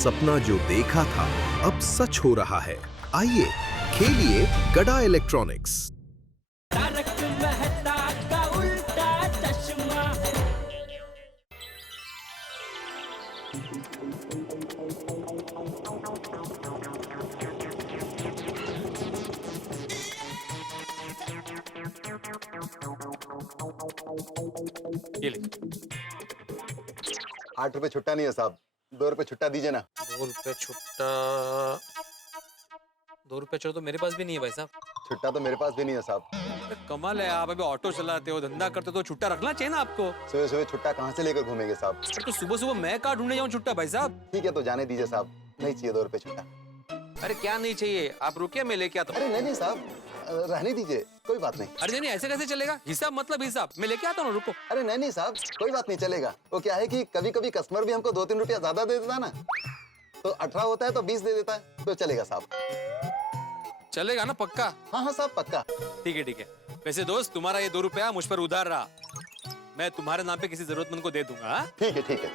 सपना जो देखा था अब सच हो रहा है। आइए खेलिए गड़ा इलेक्ट्रॉनिक्स। तारक मेहता का उल्टा चश्मा। ये ले। 8 रुपए छुट्टा नहीं है साहब, 2 रुपए छुट्टा दीजिए ना। 2 रुपए छुट्टा। 2 रुपए छुट्टा तो मेरे पास भी नहीं है भाई साहब। छुट्टा तो मेरे पास भी नहीं है साहब। अरे कमाल है, आप अभी ऑटो चलाते हो, धंधा करते हो तो छुट्टा रखना चाहिए ना आपको। सुबह सुबह छुट्टा कहाँ से लेकर घूमेंगे साहब? अरे तो सुबह सुबह मैं कहाँ ढूंढने जाऊँ छुट्टा भाई साहब। ठीक है तो जाने दीजिए साहब, नहीं चाहिए 2 रुपए छुट्टा। अरे क्या नहीं चाहिए, आप रुकिए मैं लेके आता हूँ। अरे नहीं साहब, रहने दीजिए, कोई बात नहीं। अरे नहीं ऐसे कैसे चलेगा, हिसाब मतलब हिसाब, मैं लेके आता हूँ, रुको। अरे नहीं साहब, कोई बात नहीं चलेगा। वो क्या है कि कभी कभी कस्टमर भी हमको 2-3 रुपया ज्यादा दे देता ना, तो 18 होता है तो 20 दे देता है, तो चलेगा साहब। चलेगा ना पक्का? हाँ साहब पक्का। ठीक है। वैसे दोस्त तुम्हारा ये 2 रुपया मुझ पर उधार रहा, मैं तुम्हारे नाम पे किसी जरूरतमंद को दे दूंगा। हाँ? ठीक है।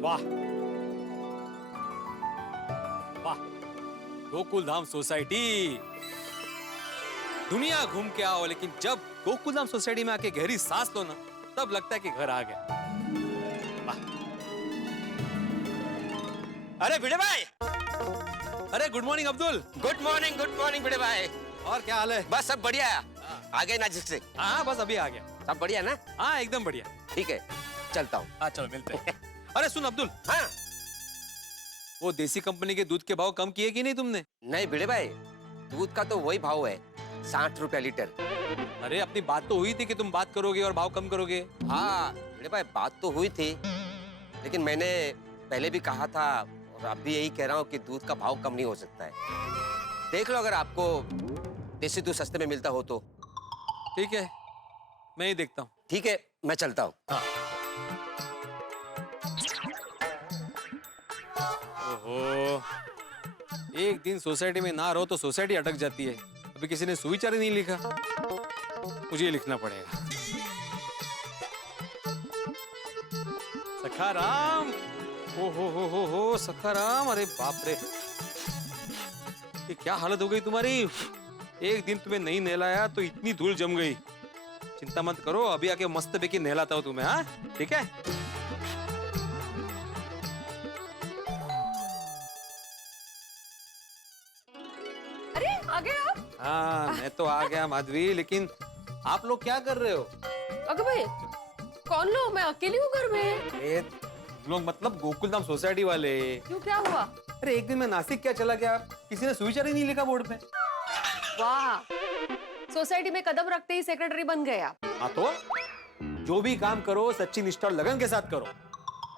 वाह वाह, गोकुल धाम सोसाइटी। दुनिया घूम के आओ, लेकिन जब गोकुल धाम सोसाइटी में आके गहरी सांस लो ना, तब लगता है कि घर आ गया। वाह। अरे भिड़े भाई, अरे good morning Abdul. Good morning बड़े भाई। और क्या हाल है? बस सब बढ़िया है। आ गए ना जिससे? हाँ बस अभी आ गया। सब बढ़िया ना? हाँ एकदम बढ़िया। ठीक है चलता हूँ। हाँ चलो मिलते हैं। अरे सुन अब्दुल, हाँ वो देसी कंपनी के दूध के भाव कम किए कि नहीं तुमने? नहीं भिड़े भाई, दूध का तो वही भाव है, 60 रुपया लीटर। अरे अपनी बात तो हुई थी कि तुम बात करोगे और भाव कम करोगे। हाँ भिड़े भाई, बात तो हुई थी, लेकिन मैंने पहले भी कहा था और अब भी यही कह रहा हूँ कि दूध का भाव कम नहीं हो सकता है। देख लो अगर आपको देसी दूध सस्ते में मिलता हो तो। ठीक है, मैं ही देखता हूँ। ठीक है मैं चलता हूँ। हाँ। ओहो, एक दिन सोसाइटी में ना रहो तो सोसाइटी अटक जाती है। अभी किसी ने सुविचार ही नहीं लिखा, मुझे लिखना पड़ेगा। सखाराम, हो सखाराम, अरे बाप रे, ये क्या हालत हो गई तुम्हारी। एक दिन तुम्हें नहीं नहलाया तो इतनी धूल जम गई। चिंता मत करो, अभी आके मस्त बेकी नहलाता हूँ तुम्हें। हाँ ठीक है। अरे आ गए आप? हाँ मैं तो आ गया माधवी, लेकिन आप लोग क्या कर रहे हो? अगर भाई कौन लो, मैं अकेली हूँ घर में। अरे लोग मतलब गोकुलधाम सोसाइटी वाले। क्यों क्या हुआ? अरे एक दिन मैं नासिक क्या चला गया, किसी ने सुविचार ही नहीं लिखा बोर्ड पे। वाह, सोसाइटी में कदम रखते ही सेक्रेटरी बन गए आप। हाँ तो जो भी काम करो सच्ची निष्ठा और लगन के साथ करो।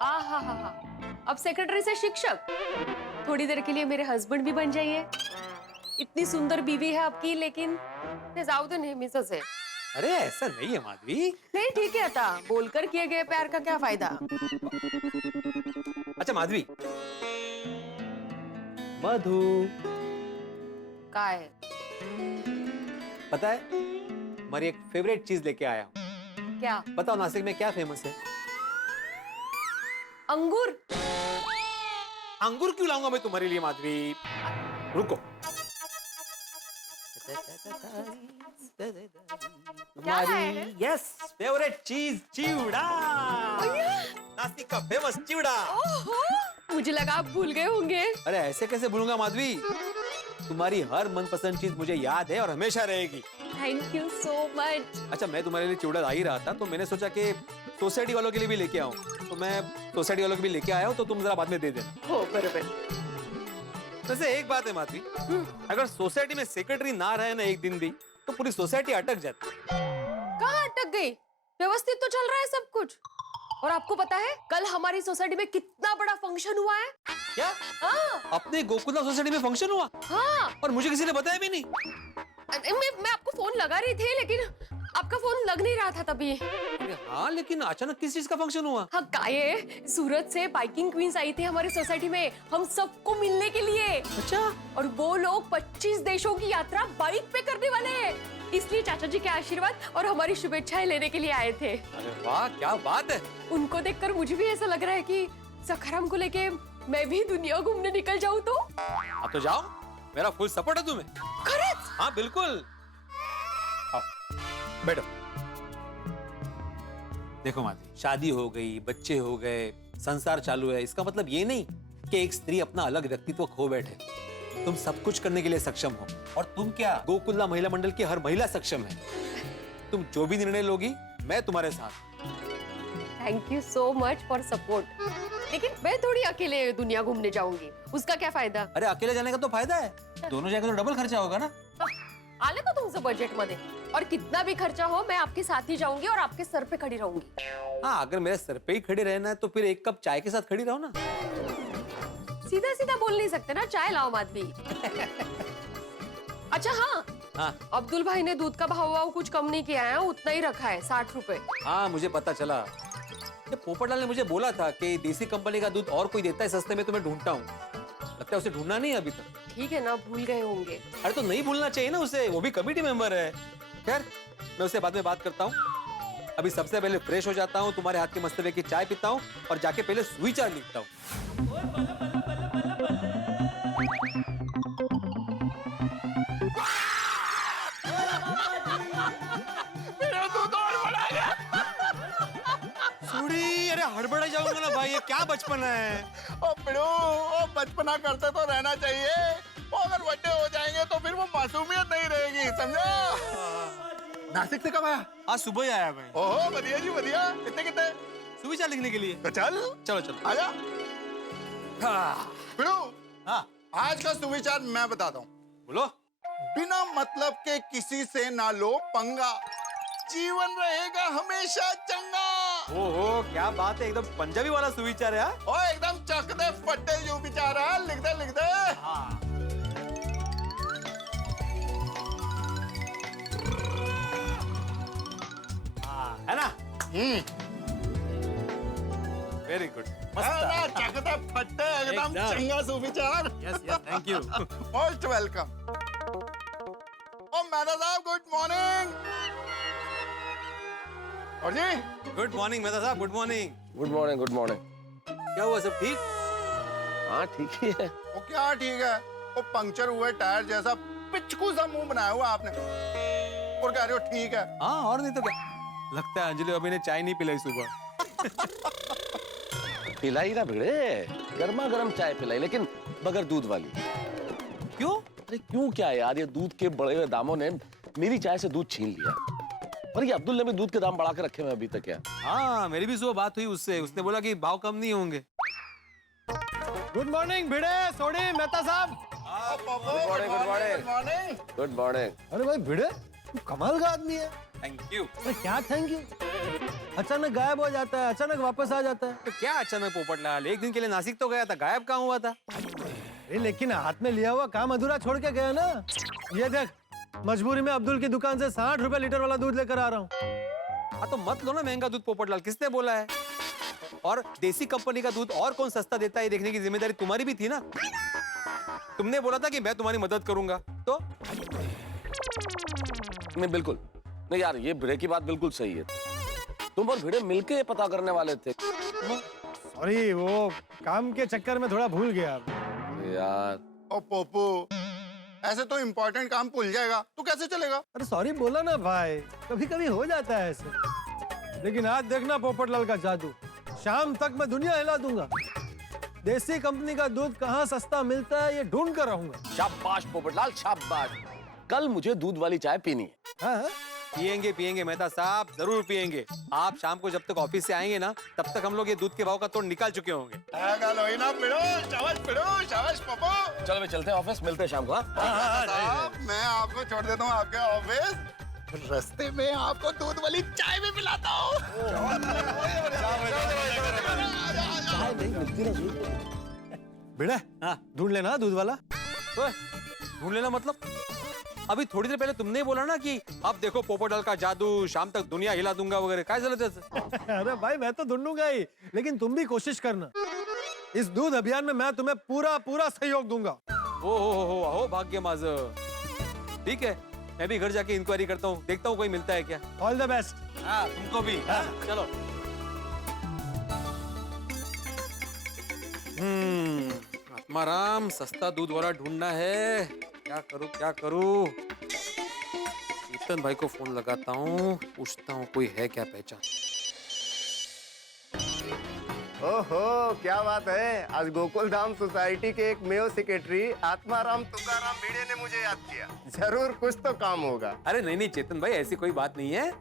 हा, अब सेक्रेटरी से शिक्षक। थोड़ी देर के लिए मेरे हस्बैंड भी बन जाइए। इतनी सुंदर बीवी है आपकी, लेकिन जाओ तो नहीं मिसेस है। अरे ऐसा नहीं है माधवी। नहीं ठीक है था, बोलकर किए गए प्यार का क्या फायदा। अच्छा माधवी, मधु का है? पता है, हमारी एक फेवरेट चीज लेके आया हूँ। क्या? बताओ नासिक में क्या फेमस है? अंगूर। अंगूर क्यों लाऊंगा मैं तुम्हारे लिए माधवी? रुको। क्या है? यस, फेवरेट चीज चिवड़ा। नासिक का फेमस चिवड़ा। ओहो, मुझे लगा आप भूल गए होंगे। अरे ऐसे कैसे भूलूंगा माधवी, तुम्हारी हर मनपसंद चीज मुझे याद है और हमेशा रहेगी। Thank you so much. अच्छा मैं तुम्हारे लिए चिवड़ा ला ही रहा था, तो मैंने सोचा कि सोसाइटी वालों के लिए भी लेके आऊं, तो मैं सोसाइटी वालों के भी लेके आया हूं, तो तुम जरा बाद में दे देना। हो बराबर। वैसे एक बात है माधवी, अगर सोसाइटी में सेक्रेटरी ना रहे ना एक दिन भी, तो पूरी सोसाइटी अटक जाती है। कहाँ अटक गई? व्यवस्थित तो चल रहा है सब कुछ। और आपको पता है कल हमारी सोसाइटी में कितना बड़ा फंक्शन हुआ है? क्या? हाँ अपने गोकुलधाम सोसाइटी में फंक्शन हुआ हाँ। और मुझे किसी ने बताया भी नहीं? मैं आपको फोन लगा रही थी, लेकिन आपका फोन लग नहीं रहा था तभी। अरे हाँ, लेकिन अचानक किस चीज का फंक्शन हुआ? हाँ काये, सूरत से बाइकिंग क्वींस आई थी हमारी सोसाइटी में हम सबको मिलने के लिए। अच्छा। और वो लोग 25 देशों की यात्रा बाइक पे करने वाले हैं। इसलिए चाचा जी के आशीर्वाद और हमारी शुभेच्छाएं लेने के लिए आए थे। अरे वाह, क्या बात है। उनको देखकर मुझे भी ऐसा लग रहा है कि सखाराम को लेके मैं भी दुनिया घूमने निकल जाऊं तो। हाँ तो जाओ, मेरा फुल सपोर्ट है तुम्हें। खरंच? हाँ बिल्कुल। आओ, बैठो। देखो माधवी, शादी हो गई, बच्चे हो गए, संसार चालू है, इसका मतलब ये नहीं कि एक स्त्री अपना अलग व्यक्तित्व खो बैठे। तुम सब कुछ करने के लिए सक्षम हो, और तुम क्या, गोकुल्ला महिला मंडल की हर महिला सक्षम है। तुम जो भी निर्णय लोगी, मैं तुम्हारे साथ। Thank you so much for support. लेकिन मैं थोड़ी अकेले दुनिया घूमने जाऊंगी, उसका क्या फायदा? अरे अकेले जाने का तो फायदा है, दोनों जाएंगे तो डबल खर्चा होगा ना। आले का तुमसे बजट मध्ये, और कितना भी खर्चा हो मैं आपके साथ ही जाऊंगी और आपके सर पे खड़ी रहूंगी। हाँ, अगर मेरे सर पे ही खड़े रहना है तो फिर एक कप चाय के साथ खड़ी रहो ना। सीधा सीधा बोल नहीं सकते ना, चाय लाओ माधवी। अच्छा हाँ, हाँ अब्दुल भाई ने दूध का भाव कुछ कम नहीं किया है, उतना ही रखा है, 60 रुपए। हाँ, मुझे पता चला। ये पोपटलाल ने मुझे बोला था कि देसी कंपनी का दूध और कोई देता है सस्ते में तो मैं ढूंढता हूँ। लगता है उसे ढूंढना नहीं है अभी तक। ठीक है ना, भूल गए होंगे। अरे तो नहीं भूलना चाहिए ना उसे, वो भी कमेटी मेंबर है। खैर, मैं उससे बाद में बात करता हूँ। अभी सबसे पहले फ्रेश हो जाता हूँ, तुम्हारे हाथ की मस्तबे की चाय पीता हूँ और जाके पहले सुविचार लिखता हूँ। सुड़ी, अरे हड़बड़ा जाऊंगा ना भाई, ये क्या बचपना है। ओ पिड़ू, ओ बचपना करते तो रहना चाहिए। वो अगर बड़े हो जाएंगे तो फिर वो मासूमियत नहीं रहेगी, समझा? नासिक से कब आया? आज सुबह ही आया भाई। ओहो, बढ़िया जी बढ़िया। कितने कितने? सुविचार लिखने के लिए। तो चल, चलो चलो। आजा। पिड़ू, हाँ आज का सुविचार मैं बताता हूँ। बोलो। बिना मतलब के किसी से ना लो पंगा, जीवन रहेगा हमेशा चंगा। ओहो, क्या बात है, एकदम पंजाबी वाला सुविचार है। हाँ? ओ एकदम चक दे फटे जो विचार है, लिख दे लिख दे। हाँ। है ना? वेरी गुड, है ना, चक दे फटे एकदम चंगा सुविचार। Yes yes, thank you. Most welcome. ओ मेहता साहब, गुड मॉर्निंग। और जी गुड मॉर्निंग मेहता साहब, good morning. Good morning, good morning. क्या हुआ, सब ठीक? हाँ ठीक ही है। वो क्या ठीक है, वो पंक्चर हुए टायर जैसा पिचकू सा मुंह बनाया हुआ आपने, और कह रहे हो ठीक है। हाँ, और नहीं तो क्या। लगता है अंजलि अभी ने चाय नहीं पिलाई सुबह। पिलाई ना भिड़े, गर्मा गर्म चाय पिलाई, लेकिन बगैर दूध वाली। क्यों? अरे क्यों क्या है यार, ये दूध के बढ़े हुए दामों ने मेरी चाय से दूध छीन लिया। और ये अब्दुल ने भी दूध के दाम बढ़ा के रखे हुए अभी तक। यार हाँ, मेरी भी सुबह बात हुई उससे, उसने बोला कि भाव कम नहीं होंगे। गुड मॉर्निंग भिड़े, सोडी, मेहता साहब। Good morning. Good morning. अरे भाई भिड़े, तू कमाल का आदमी है। Thank you. अरे क्या थैंक यू, अचानक गायब हो जाता है, अचानक वापस आ जाता है। तो क्या अचानक पोपटलाल, एक दिन के लिए नासिक तो गया था, गायब कहाँ हुआ था? अरे लेकिन हाथ में लिया हुआ काम अधूरा छोड़ के गया ना। ये देख, मजबूरी में अब्दुल की दुकान से 60 रुपए लीटर वाला दूध लेकर आ रहा हूँ। हाँ तो मत लो ना महंगा दूध पोपटलाल, किसने बोला है? और देसी कंपनी का दूध और कौन सस्ता देता है, देखने की जिम्मेदारी तुम्हारी भी थी ना। तुमने बोला था कि मैं तुम्हारी मदद करूंगा, तो नहीं बिल्कुल नहीं यार, ये भिड़े की बात बिल्कुल सही है। तुम और भिड़े मिलके पता करने वाले थे। सॉरी, वो काम के चक्कर में थोड़ा भूल गया। यार ओ पोपू, ऐसे तो इम्पोर्टेंट काम भूल जाएगा तो कैसे चलेगा? अरे सॉरी बोला ना भाई, कभी कभी हो जाता है ऐसे। लेकिन आज देखना पोपटलाल का जादू, शाम तक मैं दुनिया हिला दूंगा। देसी कंपनी का दूध कहाँ सस्ता मिलता है ये ढूंढ कर रहूंगा। शाबाश पोपटलाल, शाबाश। कल मुझे दूध वाली चाय पीनी है। हाँ? पियेंगे पियेंगे मेहता साहब, जरूर पियेंगे। आप शाम को जब तक ऑफिस से आएंगे ना, तब तक हम लोग ये दूध के भाव का तोड़ निकाल चुके होंगे। ना पिड़ो, शाबाश पप्पू। चलो भाई चलते हैं ऑफिस, मिलते हैं शाम को। साहब, मैं आपको छोड़ देता हूँ आपके ऑफिस, रास्ते में आपको दूध वाली चाय भी पिलाता हूँ। चाय नहीं मिलती ना दूध। भिड़े, हाँ। ढूंढ लेना दूध वाला। ओए, ढूंढ लेना मतलब? अभी थोड़ी देर पहले तुमने बोला ना कि अब देखो पोपटलाल का जादू, शाम तक दुनिया हिला दूंगा वगैरह, काय झालं त्याचं? अरे भाई मैं तो ढूंढूंगा ही, लेकिन तुम भी कोशिश करना। इस दूध अभियान में मैं तुम्हें पूरा पूरा सहयोग दूंगा। हो भाग्य माझं। ठीक है, मैं भी घर जाके इंक्वायरी करता हूँ, देखता हूँ कोई मिलता है क्या। All the best. हाँ तुमको भी। हाँ, चलो। आत्माराम, सस्ता दूध वाला ढूंढना है। क्या करूँ क्या करूँ? चेतन भाई को फोन लगाता हूँ, पूछता हूँ कोई है क्या पहचान। ओहो, क्या बात है। आज गोकुल धाम सोसाइटी के एक मेयो सेक्रेटरी आत्माराम तुकाराम भिड़े ने मुझे याद किया। जरूर कुछ तो काम होगा। अरे नहीं नहीं चेतन भाई, ऐसी कोई बात नहीं है।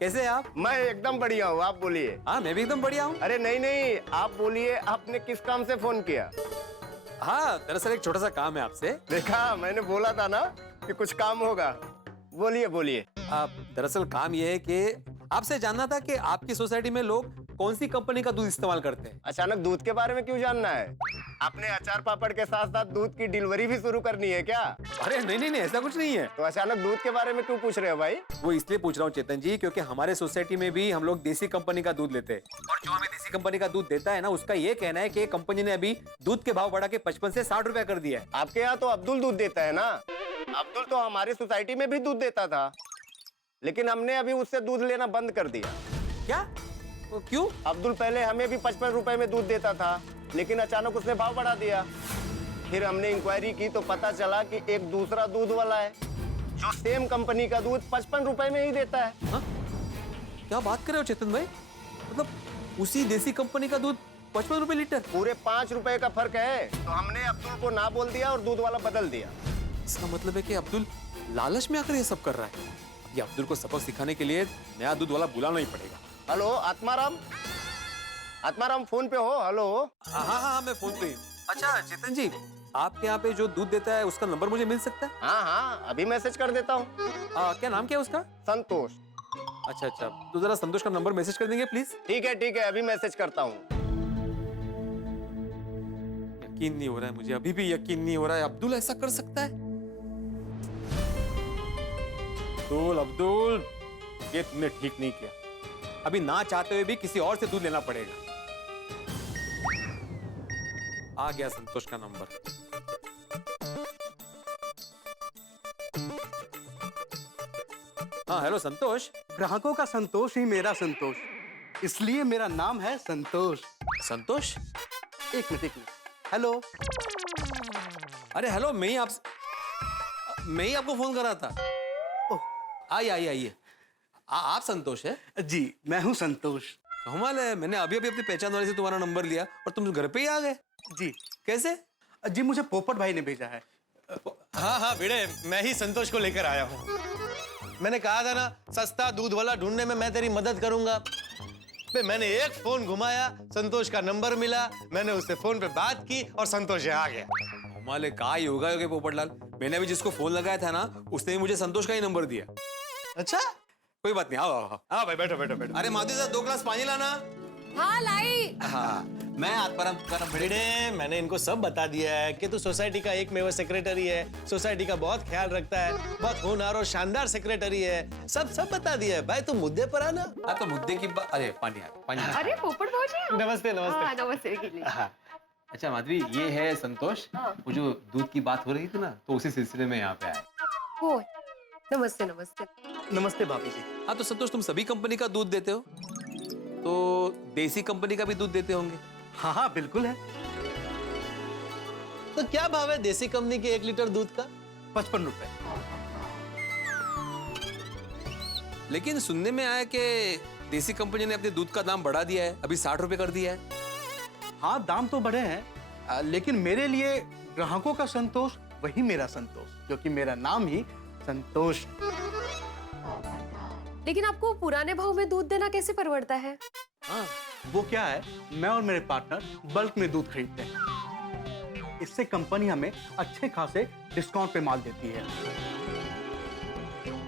कैसे हैं आप? मैं एकदम बढ़िया हूँ, आप बोलिए। हाँ मैं भी एकदम बढ़िया हूँ। अरे नहीं नहीं, आप बोलिए, आपने किस काम से फोन किया? हाँ दरअसल एक छोटा सा काम है आपसे। देखा, मैंने बोला था ना कि कुछ काम होगा। बोलिए बोलिए। दरअसल काम ये है कि आपसे जानना था कि आपकी सोसाइटी में लोग कौन सी कंपनी का दूध इस्तेमाल करते हैं। अचानक दूध के बारे में क्यों जानना है? आपने अचार पापड़ के साथ साथ दूध की डिलीवरी भी शुरू करनी है क्या? अरे नहीं नहीं नहीं, ऐसा कुछ नहीं है। तो अचानक दूध के बारे में क्यों पूछ रहे हो भाई? वो इसलिए पूछ रहा हूँ चेतन जी, क्योंकि हमारे सोसाइटी में भी हम लोग देसी कंपनी का दूध लेते हैं, और जो हमें देसी कंपनी का दूध देता है ना, उसका ये कहना है कि कंपनी ने अभी दूध के भाव बढ़ा के 55 से 60 रुपया कर दिया है। आपके यहाँ तो अब्दुल दूध देता है ना? अब्दुल तो हमारी सोसाइटी में भी दूध देता था, लेकिन हमने अभी उससे दूध लेना बंद कर दिया। क्या? तो क्यों? अब्दुल पहले हमें भी 55 रुपए में दूध देता था, लेकिन अचानक उसने भाव बढ़ा दिया। फिर हमने इंक्वायरी की तो पता चला कि एक दूसरा दूध वाला है जो सेम कंपनी का दूध 55 रुपए में ही देता है। हाँ? क्या बात कर रहे हो चेतन भाई? मतलब उसी देसी कंपनी का दूध 55 रुपए लीटर? पूरे 5 रुपए का फर्क है। तो हमने अब्दुल को ना बोल दिया और दूध वाला बदल दिया। इसका मतलब है कि अब्दुल लालच में आकर ये सब कर रहा है। ये अब्दुल को सबक सिखाने के लिए नया दूध वाला बुलाना ही पड़ेगा। हेलो आत्माराम, आत्माराम फोन पे हो? हेलो। हाँ हाँ हाँ मैं फोन पे हूँ। अच्छा चेतन जी, आपके यहाँ पे जो दूध देता है उसका नंबर मुझे मिल सकता है? हाँ हाँ, अभी मैसेज कर देता हूँ। क्या नाम क्या है उसका? संतोष। अच्छा अच्छा, तो जरा संतोष का नंबर मैसेज कर देंगे प्लीज। ठीक है, अभी मैसेज करता हूँ। यकीन नहीं हो रहा है मुझे, अभी भी यकीन नहीं हो रहा है अब्दुल ऐसा कर सकता है। अब्दुल ये तुमने ठीक नहीं किया। अभी ना चाहते हुए भी किसी और से दूध लेना पड़ेगा। आ गया संतोष का नंबर। हाँ हेलो संतोष। ग्राहकों का संतोष ही मेरा संतोष, इसलिए मेरा नाम है संतोष। संतोष? एक मिनट। हेलो। अरे हेलो, मैं ही आपको फोन कर रहा था। आइए। आप संतोष है? जी मैं हूँ संतोष। कमाल है, मैंने अभी अभी अपनी पहचान वाले से तुम्हारा नंबर लिया और तुम घर पे ही आ गए। जी कैसे? जी मुझे पोपट भाई ने भेजा है। हाँ भिड़े, मैं ही संतोष को लेकर आया हूँ। मैंने कहा था ना, सस्ता दूध वाला ढूंढने में मैं तेरी मदद करूंगा। मैंने एक फोन घुमाया, संतोष का नंबर मिला, मैंने उससे फोन पे बात की और संतोष आ गया। हमारे कहा ही होगा पोपटलाल, मैंने अभी जिसको फोन लगाया था ना, उसने भी मुझे संतोष का ही नंबर दिया। अच्छा कोई बात नहीं, आओ। हाँ भाई बैठो। अरे माधुरी साहब 2 ग्लास पानी लाना। हाँ लाई। हाँ मैं आत्माराम भिड़े, मैंने इनको सब बता दिया है कि तू सोसाइटी का एकमेव सेक्रेटरी है, सोसाइटी का बहुत ख्याल रखता है, बहुत होनहार और शानदार सेक्रेटरी है। सब बता दिया है भाई, तू मुद्दे पर आना। तो मुद्दे की बात। अरे पानी। अरे पोपट भाजी। नमस्ते। हाँ, नमस्ते के लिए। अच्छा माधवी, ये है संतोष। हाँ। वो जो दूध की बात हो रही थी ना, तो उसी सिलसिले में यहाँ पे आया। वो नमस्ते। नमस्ते भाभी जी। हाँ तो संतोष, तुम सभी कंपनी का दूध देते हो, तो देसी कंपनी का भी दूध देते होंगे? हाँ बिल्कुल है। तो क्या भाव है देसी कंपनी के 1 लीटर दूध का? 55 रुपए। लेकिन सुनने में आया कि देसी कंपनी ने अपने दूध का दाम बढ़ा दिया है, अभी 60 रुपए कर दिया है। हाँ दाम तो बढ़े हैं, लेकिन मेरे लिए ग्राहकों का संतोष वही मेरा संतोष, क्योंकि मेरा नाम ही संतोष। लेकिन आपको पुराने भाव में दूध देना कैसे परवड़ता है? हाँ वो क्या है, मैं और मेरे पार्टनर बल्क में दूध खरीदते हैं। इससे कंपनी हमें अच्छे खासे डिस्काउंट पे माल देती है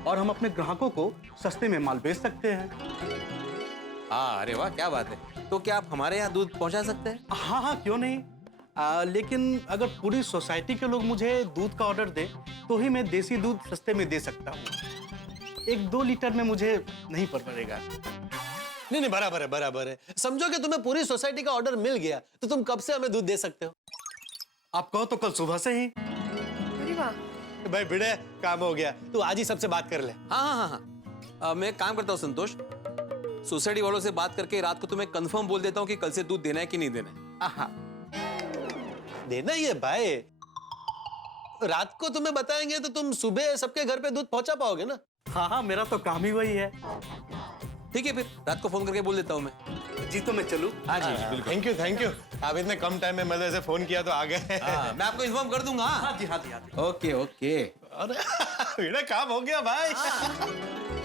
और हम अपने ग्राहकों को सस्ते में माल बेच सकते हैं। हाँ अरे वाह, क्या बात है। तो क्या आप हमारे यहाँ दूध पहुँचा सकते हैं? हाँ क्यों नहीं। लेकिन अगर पूरी सोसाइटी के लोग मुझे दूध का ऑर्डर दें तो ही मैं देसी दूध सस्ते में दे सकता हूँ। 1-2 लीटर में मुझे नहीं पड़ेगा। नहीं बराबर है। समझो कि तुम्हें पूरी सोसाइटी का ऑर्डर मिल गया, तो तुम कब से हमें दूध दे सकते हो? आप कहो तो कल सुबह से ही। अरे वाह, भाई भिड़े, काम हो गया, तू आज ही सबसे बात कर ले। हाँ हाँ हाँ हाँ, मैं एक काम करता हूँ संतोष, सोसाइटी वालों से बात करके रात को तुम्हें कंफर्म बोल देता हूँ कि कल से दूध देना है कि नहीं देना है। आहा। देना ही है भाई, रात को तुम्हें बताएंगे तो तुम सुबह सबके घर पे दूध पहुंचा पाओगे ना। हाँ हाँ, मेरा तो काम ही वही है। ठीक है, फिर रात को फोन करके बोल देता हूँ मैं। जी तो मैं चलूँ? हाँ जी बिल्कुल। Thank you. आप इतने कम टाइम में मदद से फोन किया तो आ गए। हाँ, मैं आपको इन्फॉर्म कर दूंगा। हाँ जी हाँ जी हाँ जी। Okay okay. अरे भिड़े, काम हो गया भाई।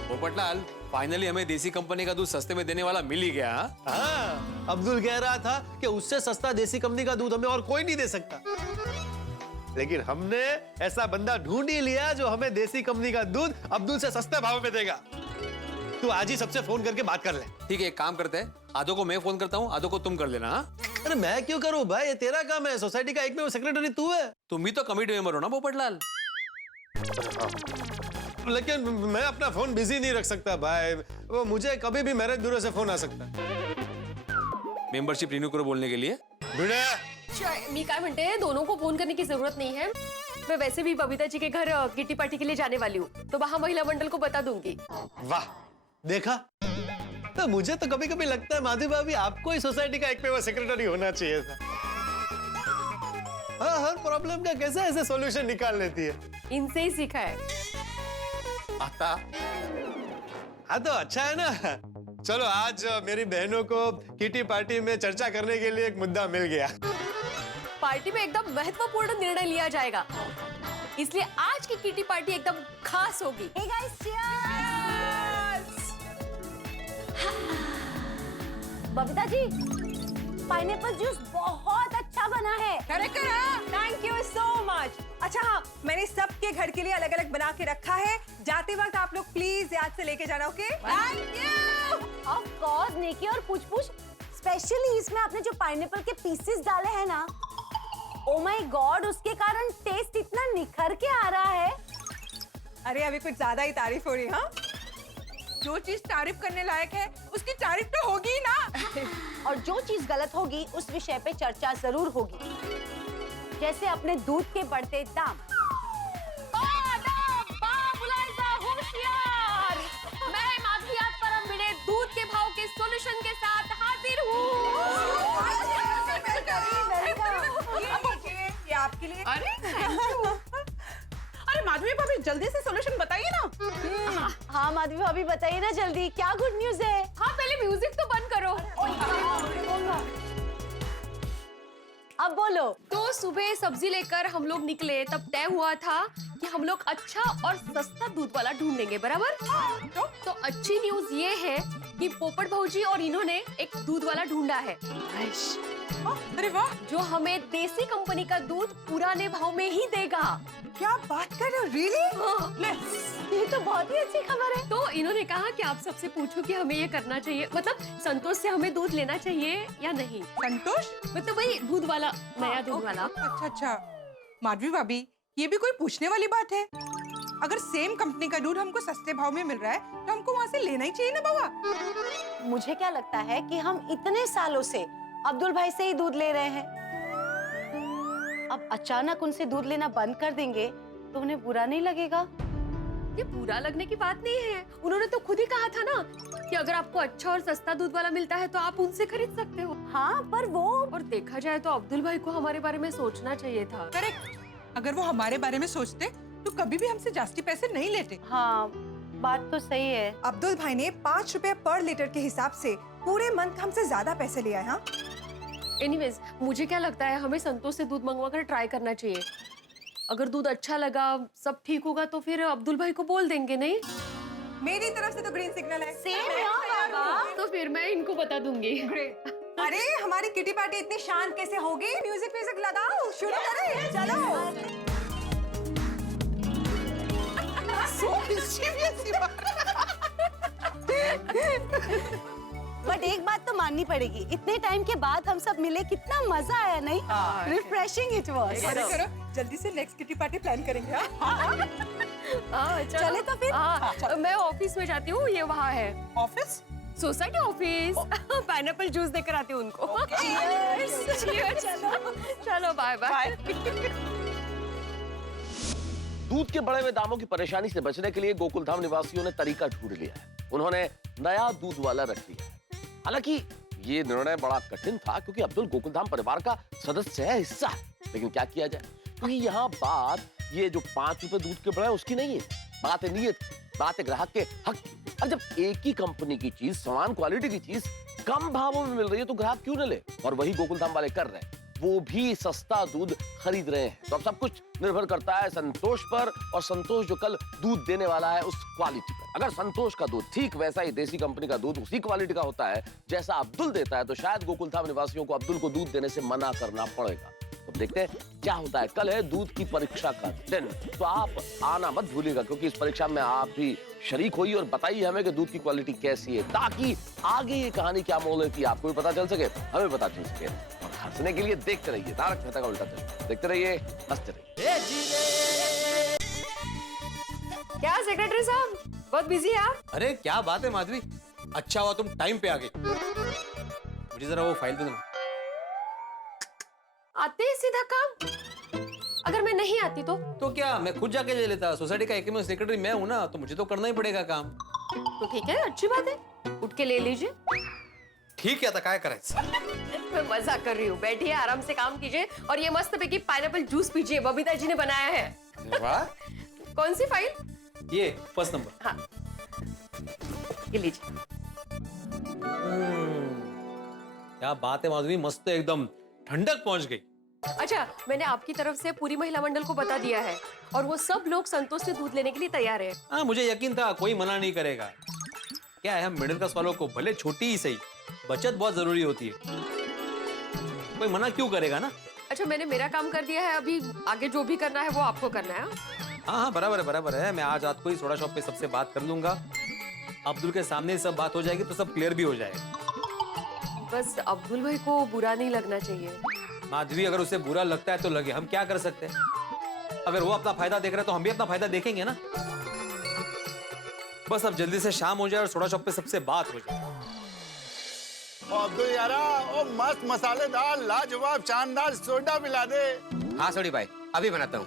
पोपटलाल, फाइनली हमें देसी कंपनी का दूध सस्ते में देने वाला मिल ही गया। हाँ, अब्दुल कह रहा था कि उससे सस्ता देसी कंपनी का दूध हमें और कोई नहीं दे सकता, लेकिन हमने ऐसा बंदा ढूंढ ही लिया जो हमें देसी कंपनी का दूध अब्दुल से सस्ते भाव में देगा। तू आज ही सबसे फोन करके बात कर ले। ठीक है, एक काम करते हैं, आधो को मैं फोन करता हूँ, आधो को तुम कर लेना। हाँ? अरे मैं क्यों करूं भाई, ये तेरा काम है, सोसाइटी का एकमेव सेक्रेटरी तू है। तुम भी तो कमिटी मेंबर हो ना पोपटलाल। लेकिन मैं अपना फोन बिजी नहीं रख सकता भाई, वो मुझे कभी भी मैरिज ब्यूरो से फोन आ सकता है। मेंबरशिप रिन्यू करो बोलने के लिए। भिड़े, मी काय म्हणते, दोनों को फोन करने की जरूरत नहीं है। मैं वैसे भी बबीता जी के घर किटी पार्टी के लिए जाने वाली हूँ, तो वहाँ महिला मंडल को बता दूंगी। वाह, देखा, तो मुझे तो कभी कभी लगता है माधवी भाभी आपको ही सोसाइटी का एकमेव सेक्रेटरी होना चाहिए था। हाँ, हर प्रॉब्लम का कैसे ऐसे सॉल्यूशन निकाल लेती है। इनसे ही सीखा है। आता हाँ तो अच्छा है ना। चलो, आज मेरी बहनों को किटी पार्टी में चर्चा करने के लिए एक मुद्दा मिल गया। पार्टी में एकदम महत्वपूर्ण निर्णय लिया जाएगा, इसलिए आज की किटी पार्टी एकदम खास होगी। Hey guys, cheers! Babita ji, pineapple juice बहुत अच्छा बना है। Correct, thank you so much. अच्छा हाँ, मैंने सबके घर के लिए अलग अलग बना के रखा है, जाते वक्त आप लोग प्लीज याद से लेके जाना। Okay, thank you. Of course Niki, और पूछ स्पेशली इसमें आपने जो पाइनएप्पल के पीसेस डाले हैं ना, ओ माय गॉड, उसके कारण टेस्ट इतना निखर के आ रहा है। अरे अभी कुछ ज्यादा ही तारीफ हो रही है। हाँ, जो चीज तारीफ करने लायक है उसकी तारीफ तो होगी ही ना। और जो चीज गलत होगी उस विषय पे चर्चा जरूर होगी, जैसे अपने दूध के बढ़ते दाम। होशियार, मैं माधवी आज परम मिले दूध के भाव के सॉल्यूशन के साथ हाजिर हूँ। ये आपके लिए। अरे माधवी भाभी, जल्दी से सॉल्यूशन बताइए ना। हाँ माधवी भाभी, बताइए ना जल्दी, क्या गुड न्यूज है? हाँ, पहले म्यूजिक तो बंद करो। अब बोलो। तो सुबह सब्जी लेकर हम लोग निकले, तब तय हुआ था कि हम लोग अच्छा और सस्ता दूध वाला ढूंढेंगे, बराबर? तो अच्छी न्यूज ये है कि पोपट भाऊजी और इन्होंने एक दूध वाला ढूंढा है। अरे वाह, जो हमें देसी कंपनी का दूध पुराने भाव में ही देगा। क्या बात कर रहे हो? रियली? ये तो बहुत ही अच्छी खबर है। तो इन्होंने कहा कि आप सबसे पूछो कि हमें ये करना चाहिए, मतलब संतोष से हमें दूध लेना चाहिए या नहीं। संतोष मतलब वही दूध वाला, नया दूध वाला। अच्छा अच्छा, माधवी भाभी, ये भी कोई पूछने वाली बात है? अगर सेम कंपनी का दूध हमको सस्ते भाव में मिल रहा है तो हमको वहाँ से लेना ही चाहिए ना बाबा। मुझे क्या लगता है कि हम इतने सालों से अब्दुल भाई से ही दूध ले रहे हैं, अब अचानक उनसे दूध लेना बंद कर देंगे तो उन्हें बुरा नहीं लगेगा। ये बुरा लगने की बात नहीं है, उन्होंने तो खुद ही कहा था ना कि अगर आपको अच्छा और सस्ता दूध वाला मिलता है तो आप उनसे खरीद सकते हो। हाँ, पर वो, और देखा जाए तो अब्दुल भाई को हमारे बारे में सोचना चाहिए था। करेक्ट, अगर वो हमारे बारे में सोचते तो कभी भी हमसे जास्ती पैसे नहीं लेते। हाँ, बात तो सही है। अब्दुल भाई ने 5 रुपए पर लीटर के हिसाब से पूरे मंथ हमसे ज्यादा पैसे लिया है। हाँ? एनीवेज, मुझे क्या लगता है हमें संतोष से दूध मंगवा कर ट्राई करना चाहिए। अगर दूध अच्छा लगा, सब ठीक होगा तो फिर अब्दुल भाई को बोल देंगे, नहीं? मेरी तरफ से तो ग्रीन सिग्नल है। सेम बाबा। तो फिर मैं इनको बता दूंगी। अरे हमारी किटी पार्टी इतनी शांत कैसे होगी? म्यूजिक लगाओ, शुरू करें, चलो। बट एक बात तो माननी पड़ेगी, इतने टाइम के बाद हम सब मिले, कितना मजा आया, नहीं? Refreshing it was. करो, जल्दी से नेक्स्ट किटी पार्टी प्लान करेंगे। चले तो फिर। मैं ऑफिस में जाती हूँ, ये वहाँ है office, society office. Pineapple juice देकर आती हूँ उनको। चलो चलो, बाय बाय। दूध के बढ़े हुए दामों की परेशानी से बचने के लिए गोकुलधाम निवासियों ने तरीका ढूंढ लिया है। उन्होंने नया दूध वाला रख लिया है। हालांकि ये निर्णय बड़ा कठिन था क्योंकि अब्दुल गोकुलधाम परिवार का सदस्य है, हिस्सा है। लेकिन क्या किया जाए, क्योंकि यहाँ बात ये जो 5 रुपए दूध के बढ़े उसकी नहीं है, बात है नीयत, बात है ग्राहक के हक की। और जब एक ही कंपनी की चीज, समान क्वालिटी की चीज कम भावों में मिल रही है तो ग्राहक क्यों न ले? और वही गोकुलधाम वाले कर रहे हैं, वो भी सस्ता दूध खरीद रहे हैं। तो अब सब कुछ निर्भर करता है संतोष पर, और संतोष जो कल दूध देने वाला है उस क्वालिटी पर। अगर संतोष का दूध ठीक वैसा ही देसी कंपनी का दूध उसी क्वालिटी का होता है जैसा अब्दुल देता है, तो शायद गोकुलधाम निवासियों को अब्दुल को दूध देने से मना करना पड़ेगा। तो देखते हैं क्या होता है। कल है दूध की परीक्षा का दिन, तो आप आना मत भूलिएगा, क्योंकि इस परीक्षा में आप भी शरीक होइए और बताइए हमें कि दूध की क्वालिटी कैसी है, ताकि आगे ये कहानी क्या मोड़ लेती है आपको भी पता चल सके, हमें पता चल सके। और हंसने के लिए देखते रहिए तारक मेहता का उल्टा चश्मा, देखते रहिए, हंसते रहिए। क्या सेक्रेटरी साहब, बहुत बिजी है आप? अरे क्या बात है माधवी, अच्छा हुआ तुम टाइम पे आ गए। मुझे जरा वो फाइल दे दो। आते ही सीधा काम? अगर मैं नहीं आती तो क्या मैं खुद जाके ले लेता? सोसाइटी का एकमेव सेक्रेटरी मैं हूँ ना, तो मुझे तो करना ही पड़ेगा काम। तो ठीक है, अच्छी बात है, उठ के ले लीजिए। ठीक है, तो क्या करायचं? मैं मजाक कर रही हूँ, बैठिए आराम से काम कीजिए और ये मस्त पैकी पाइनएप्पल जूस पीजिए, बबीता जी ने बनाया है। वाह, कौन सी फाइल? ये फर्स्ट नंबर। हाँ, ये लीजिए। क्या बात है माधवी, मस्त एकदम ठंडक पहुंच गई। अच्छा, मैंने आपकी तरफ से पूरी महिला मंडल को बता दिया है और वो सब लोग संतोष से दूध लेने के लिए तैयार है। हाँ, मुझे यकीन था कोई मना नहीं करेगा। क्या है, हम मिडिल क्लास वालों को भले छोटी ही सही, बचत बहुत जरूरी होती है, कोई मना क्यों करेगा ना। अच्छा, मैंने मेरा काम कर दिया है, अभी आगे जो भी करना है वो आपको करना है। हाँ हाँ, बराबर है, बराबर है। मैं आज रात को ही सोडा शॉप पे सबसे बात कर लूंगा, अब्दुल के सामने सब बात हो जाएगी तो सब क्लियर भी हो जाएगा। बस अब्दुल भाई को बुरा नहीं लगना चाहिए। माधवी, अगर उसे बुरा लगता है तो लगे, हम क्या कर सकते हैं। अगर वो अपना फायदा देख रहे हैं तो हम भी अपना फायदा देखेंगे ना। बस अब जल्दी से शाम हो जाए और सोडा शॉप पे सबसे बात हो जाए। ओ अब्दुल यारा, ओ मस्त मसालेदार लाजवाब शानदार सोडा मिला दे। हाँ सोडी भाई, अभी बनाता हूँ।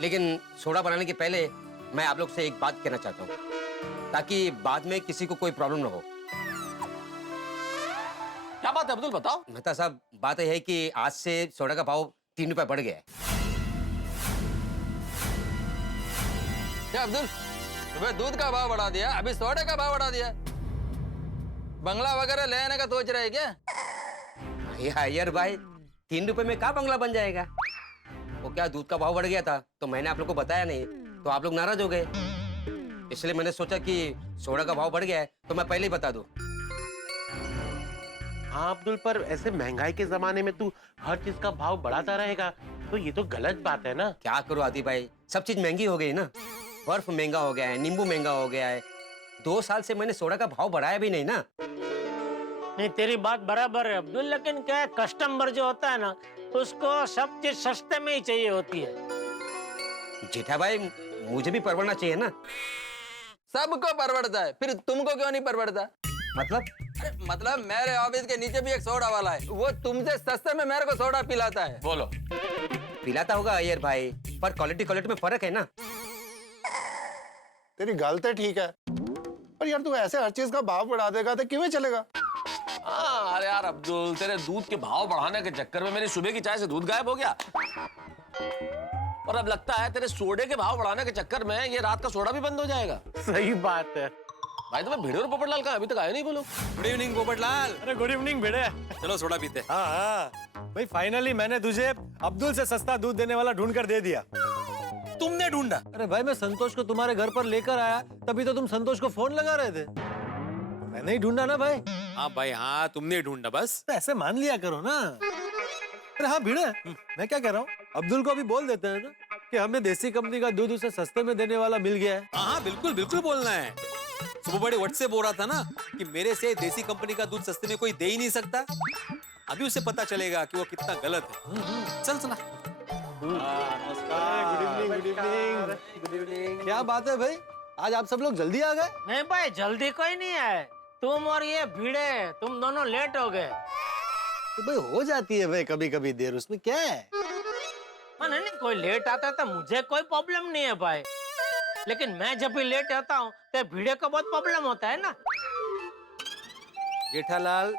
लेकिन सोडा बनाने के पहले मैं आप लोग से एक बात कहना चाहता हूँ, ताकि बाद में किसी को कोई प्रॉब्लम ना हो। क्या बात है अब्दुल, बताओ। मेहता साहब, बात यह है कि आज से सोडा का भाव 3 रुपए बढ़ गया है। क्या अब्दुल, तुम्हें दूध का भाव बढ़ा दिया, अभी सोडे का भाव बढ़ा दिया? बंगला वगैरह लेने का सोच रहे क्या? यार भाई, 3 रुपए में क्या बंगला बन जाएगा? वो क्या, दूध का भाव बढ़ गया था तो मैंने आप लोग को बताया नहीं, तो आप लोग नाराज हो गए। इसलिए मैंने सोचा कि सोडा का भाव बढ़ गया है तो मैं पहले ही बता दूं। हाँ अब्दुल, पर ऐसे महंगाई के जमाने में तू हर चीज का भाव बढ़ाता रहेगा तो ये तो गलत बात है ना। क्या करूं आदि भाई, सब चीज महंगी हो गई ना। बर्फ महंगा हो गया है, नींबू महंगा हो गया है। 2 साल से मैंने सोडा का भाव बढ़ाया भी नहीं ना। नहीं, तेरी बात बराबर है अब्दुल, लेकिन क्या है, कस्टमर जो होता है ना, उसको सब चीज सस्ते में ही चाहिए होती है। जेठा भाई, मुझे भी परवड़ना चाहिए ना। सबको परवड़ता है, फिर तुमको क्यों नहीं परवड़ता? मतलब मेरे ऑफिस के नीचे भी एक सोडा वाला है, वो तुमसे सस्ते में मेरे को सोडा पिलाता है। बोलो। पिलाता होगा अय्यर भाई, पर क्वालिटी में फर्क है ना। तेरी गल तो ठीक है, पर यार तू ऐसे हर चीज का भाव बढ़ा देगा तो किਵੇਂ चलेगा? हाँ, अरे यार अब्दुल, तेरे दूध के भाव बढ़ाने के चक्कर में मेरी सुबह की चाय से दूध गायब हो गया, और अब लगता है तेरे सोडे के भाव बढ़ाने के चक्कर में ये रात का सोडा भी बंद हो जाएगा। सही बात है भाई। तुम्हें भिड़े और पोपटलाल का अभी तक आए नहीं, बोलो। Good evening Popatlal. अरे गुड इवनिंग भिड़े, चलो सोडा पीते। हाँ हाँ भाई, फाइनली मैंने तुझे अब्दुल से सस्ता दूध देने वाला ढूंढ कर दे दिया। तुमने ढूंढा? अरे भाई, मैं संतोष को तुम्हारे घर पर लेकर आया, तभी तो तुम संतोष को फोन लगा रहे थे। मैंने ही ढूंढा ना भाई। हाँ भाई, हाँ तुमने ढूंढा, बस तो ऐसे मान लिया करो ना। अरे हाँ भिड़े, मैं क्या कह रहा हूँ, अब्दुल को अभी बोल देते हैं ना कि हमें देसी कंपनी का दूध उसे सस्ते में देने वाला मिल गया है। हाँ बिल्कुल बिल्कुल बोलना है। सुबह बड़े व्हाट्सएप हो रहा था ना कि मेरे से देसी कंपनी का दूध सस्ते में कोई दे ही नहीं सकता। अभी उसे पता चलेगा कि वो कितना गलत है। चल चला। Good evening. क्या बात है भाई, आज आप सब लोग जल्दी आ गए? नहीं भाई, जल्दी कोई नहीं है, तुम और ये भिड़े, तुम दोनों लेट हो गए। तो भाई हो जाती है भाई कभी कभी देर, उसमें क्या है। नहीं नहीं, कोई लेट आता है तो मुझे कोई प्रॉब्लम नहीं है भाई, लेकिन मैं जब भी लेट आता हूँ तो भिड़े को बहुत प्रॉब्लम होता है ना। जेठालाल,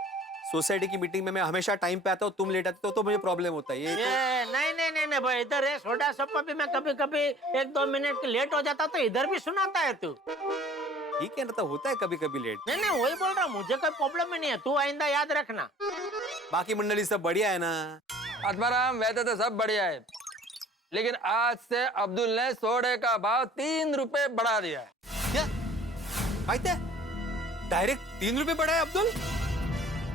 सोसाइटी की मीटिंग में मैं हमेशा टाइम पे आता हूँ, तुम लेट आते हो तो मुझे प्रॉब्लम होता है। ये नहीं नहीं नहीं नहीं भाई, इधर है सोडा सप्पा भी मैं कभी कभी 1-2 मिनट लेट हो जाता तो इधर भी सुनाता है तू। ठीक है ना, तो होता है कभी कभी लेट। नहीं नहीं, वही बोल रहा हूँ, मुझे कोई प्रॉब्लम ही नहीं है, तू आइंदा याद रखना। बाकी मंडली सब बढ़िया है ना? आत्माराम, वैसे तो सब बढ़िया है, लेकिन आज से अब्दुल ने सोडे का भाव 3 रुपए बढ़ा दिया है। क्या कहते? डायरेक्ट 3 रुपए बढ़ाया अब्दुल?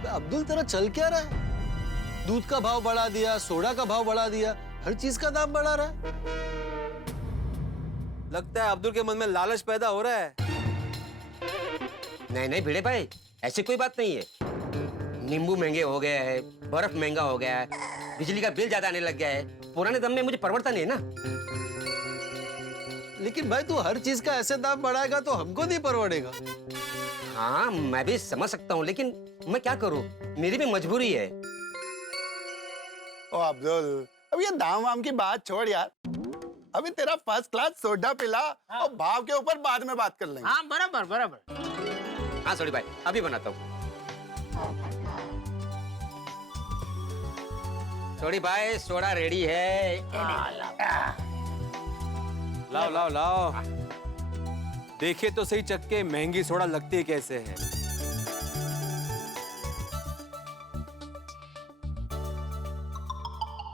अब्दुल तेरा चल क्या रहा है? दूध का भाव बढ़ा दिया, सोडा का भाव बढ़ा दिया, हर चीज का दाम बढ़ा रहा है। लगता है अब्दुल के मन में लालच पैदा हो रहा है। नहीं नहीं भिड़े भाई, ऐसी कोई बात नहीं है। नींबू महंगे हो गए हैं, बर्फ महंगा हो गया है, बिजली का बिल ज्यादा आने लग गया है, पुराने दम में मुझे परवड़ता नहीं है ना। लेकिन भाई तू हर चीज का ऐसे दाम बढ़ाएगा तो हमको नहीं परवड़ेगा। हाँ मैं भी समझ सकता हूँ, लेकिन मैं क्या करूँ, मेरी भी मजबूरी है। ओ अब्दुल, अब ये दाम वाम की बात छोड़ यार, अभी तेरा फर्स्ट क्लास सोडा पिला और भाव के ऊपर बाद में बात कर लेंगे। हाँ बराबर बराबर। हाँ सोडी भाई, अभी बनाता हूँ। सोडी भाई, सोडा रेडी है। लाओ लाओ लाओ, देखे तो सही चक्के, महंगी सोडा लगती है कैसे है।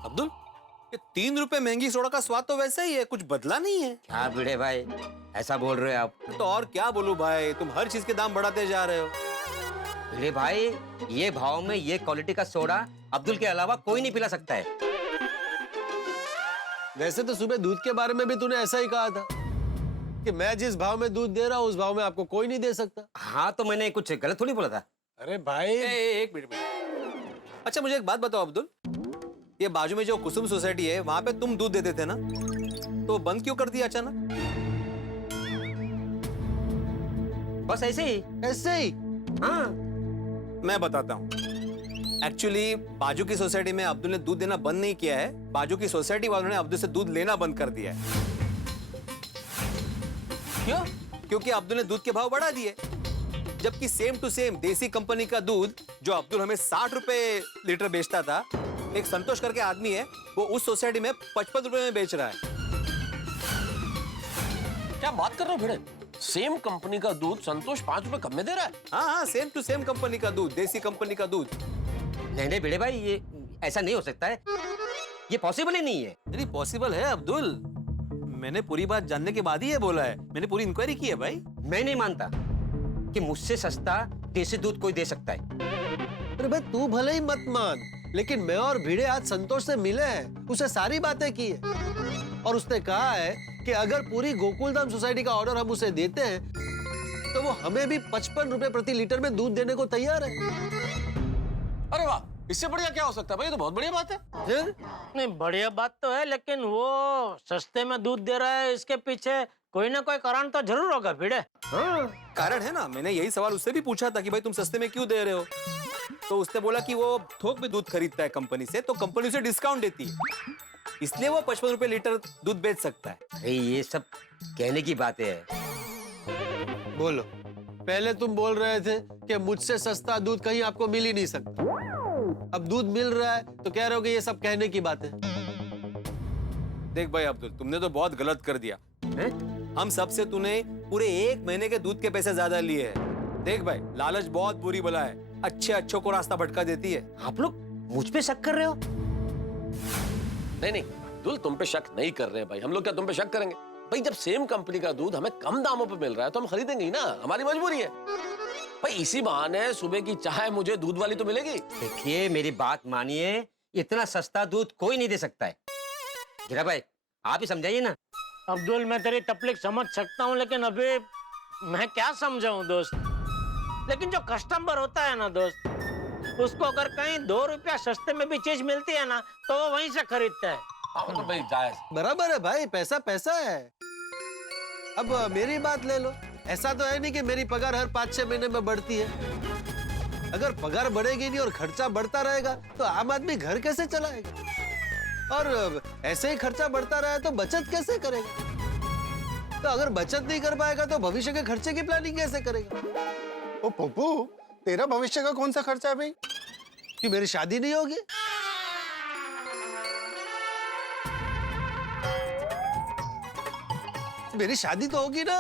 अब्दुल, ये 3 रुपए महंगी सोडा का स्वाद तो वैसा ही है, कुछ बदला नहीं है। क्या भिड़े भाई, ऐसा बोल रहे हो आप? तो और क्या बोलूं भाई, तुम हर चीज के दाम बढ़ाते जा रहे हो। भिड़े भाई, ये भाव में ये क्वालिटी का सोडा अब्दुल के अलावा कोई नहीं पिला सकता है। वैसे तो सुबह दूध के बारे में भी तूने ऐसा ही कहा था कि मैं जिस भाव में दूध दे रहा हूँ उस भाव में आपको कोई नहीं दे सकता। हाँ तो मैंने कुछ गलत थोड़ी बोला था। अरे भाई एक मिनट। अच्छा मुझे एक बात बताओ अब्दुल, ये बाजू में जो कुसुम सोसाइटी है वहां पे तुम दूध देते थे ना, तो बंद क्यों कर दिया अचानक? बस ऐसे ही। ऐसे ही? हाँ मैं बताता हूँ। एक्चुअली बाजू की सोसाइटी में अब्दुल ने दूध देना बंद नहीं किया है, बाजू की सोसाइटी वालों ने अब्दुल से दूध लेना बंद कर दिया है। क्यों? क्योंकि अब्दुल ने दूध के भाव बढ़ा दिए, जबकि सेम टू सेम देसी कंपनी का दूध जो अब्दुल हमें 60 रुपए लीटर बेचता था, एक संतोष करके आदमी है, वो उस सोसाइटी में 55 रुपए में बेच रहा है। क्या बात कर रहे हो भिड़े? सेम कंपनी का दूध संतोष 5 रुपए कम में दे रहा है? हाँ हाँ, सेम टू सेम कंपनी का दूध, देसी कंपनी का दूध। नहीं नहीं भिड़े भाई, ये ऐसा नहीं हो सकता है, ये पॉसिबल ही नहीं है। नहीं पॉसिबल है अब्दुल, मैंने पूरी बात जानने के बाद ही ये बोला है, मैंने पूरी इंक्वायरी की है भाई। मैं नहीं मानता कि मुझसे सस्ता देसी दूध कोई दे सकता है। अरे भाई तू भले ही मत मान, लेकिन मैं और भिड़े आज संतोष से मिले हैं, उसे सारी बातें की है और उसने कहा है कि अगर पूरी गोकुलधाम सोसाइटी का ऑर्डर हम उसे देते हैं तो वो हमें भी 55 रुपए प्रति लीटर में दूध देने को तैयार है। अरे वाह, इससे बढ़िया क्या हो सकता है भाई, ये तो बहुत बढ़िया बात है। फिर? नहीं बढ़िया बात तो है, लेकिन वो सस्ते में दूध दे रहा है, इसके पीछे कोई ना कोई कारण तो जरूर होगा भिड़े। हाँ कारण है ना, मैंने यही सवाल उससे भी पूछा था कि भाई तुम सस्ते में क्यों दे रहे हो, तो उसने बोला कि वो थोक में दूध खरीदता है कंपनी से, तो कंपनी उसे डिस्काउंट देती है, इसलिए वो 55 रुपए लीटर दूध बेच सकता है। अरे ये सब कहने की बातें है। बोलो, पहले तुम बोल रहे थे कि मुझसे सस्ता दूध कहीं आपको मिल ही नहीं सकता, अब दूध मिल रहा है तो कह रहे हो कि ये सब कहने की बात है। देख भाई अब्दुल, तुमने तो बहुत गलत कर दिया है? हम सबसे तूने पूरे 1 महीने के दूध के पैसे ज्यादा लिए हैं। देख भाई, लालच बहुत बुरी बला है, अच्छे अच्छों को रास्ता भटका देती है। आप लोग मुझ पे शक कर रहे हो? नहीं नहीं अब्दुल, तुम पे शक नहीं कर रहे हैं भाई, हम लोग क्या तुम पे शक करेंगे भाई? जब सेम कंपनी का दूध हमें कम दामों पे मिल रहा है तो हम खरीदेंगे ही ना, हमारी मजबूरी है भाई। इसी बहाने सुबह की चाय मुझे दूध वाली तो मिलेगी। देखिए मेरी बात मानिए, इतना सस्ता दूध कोई नहीं दे सकता है। गिरा भाई आप ही समझाइए ना। अब्दुल मैं तेरी तकलीफ समझ सकता हूँ, लेकिन अभी मैं क्या समझाऊं दोस्त। लेकिन जो कस्टमर होता है ना दोस्त, उसको अगर कहीं 2 रुपया सस्ते में भी चीज मिलती है ना तो वो वहीं से खरीदता है। तो भाई जायज बराबर है भाई, पैसा पैसा है। अब मेरी बात ले लो, ऐसा तो है नहीं कि मेरी पगार हर 5-6 महीने में बढ़ती है। अगर पगार बढ़ेगी नहीं और खर्चा बढ़ता रहेगा तो आम आदमी घर कैसे चलाएगा? और ऐसे ही खर्चा बढ़ता रहा तो बचत कैसे करेगा? तो अगर बचत नहीं कर पाएगा तो भविष्य के खर्चे की प्लानिंग कैसे करेगा? ओ पप्पू, तेरा भविष्य का कौन सा खर्चा है भाई? कि मेरी शादी नहीं होगी? मेरी शादी तो होगी ना,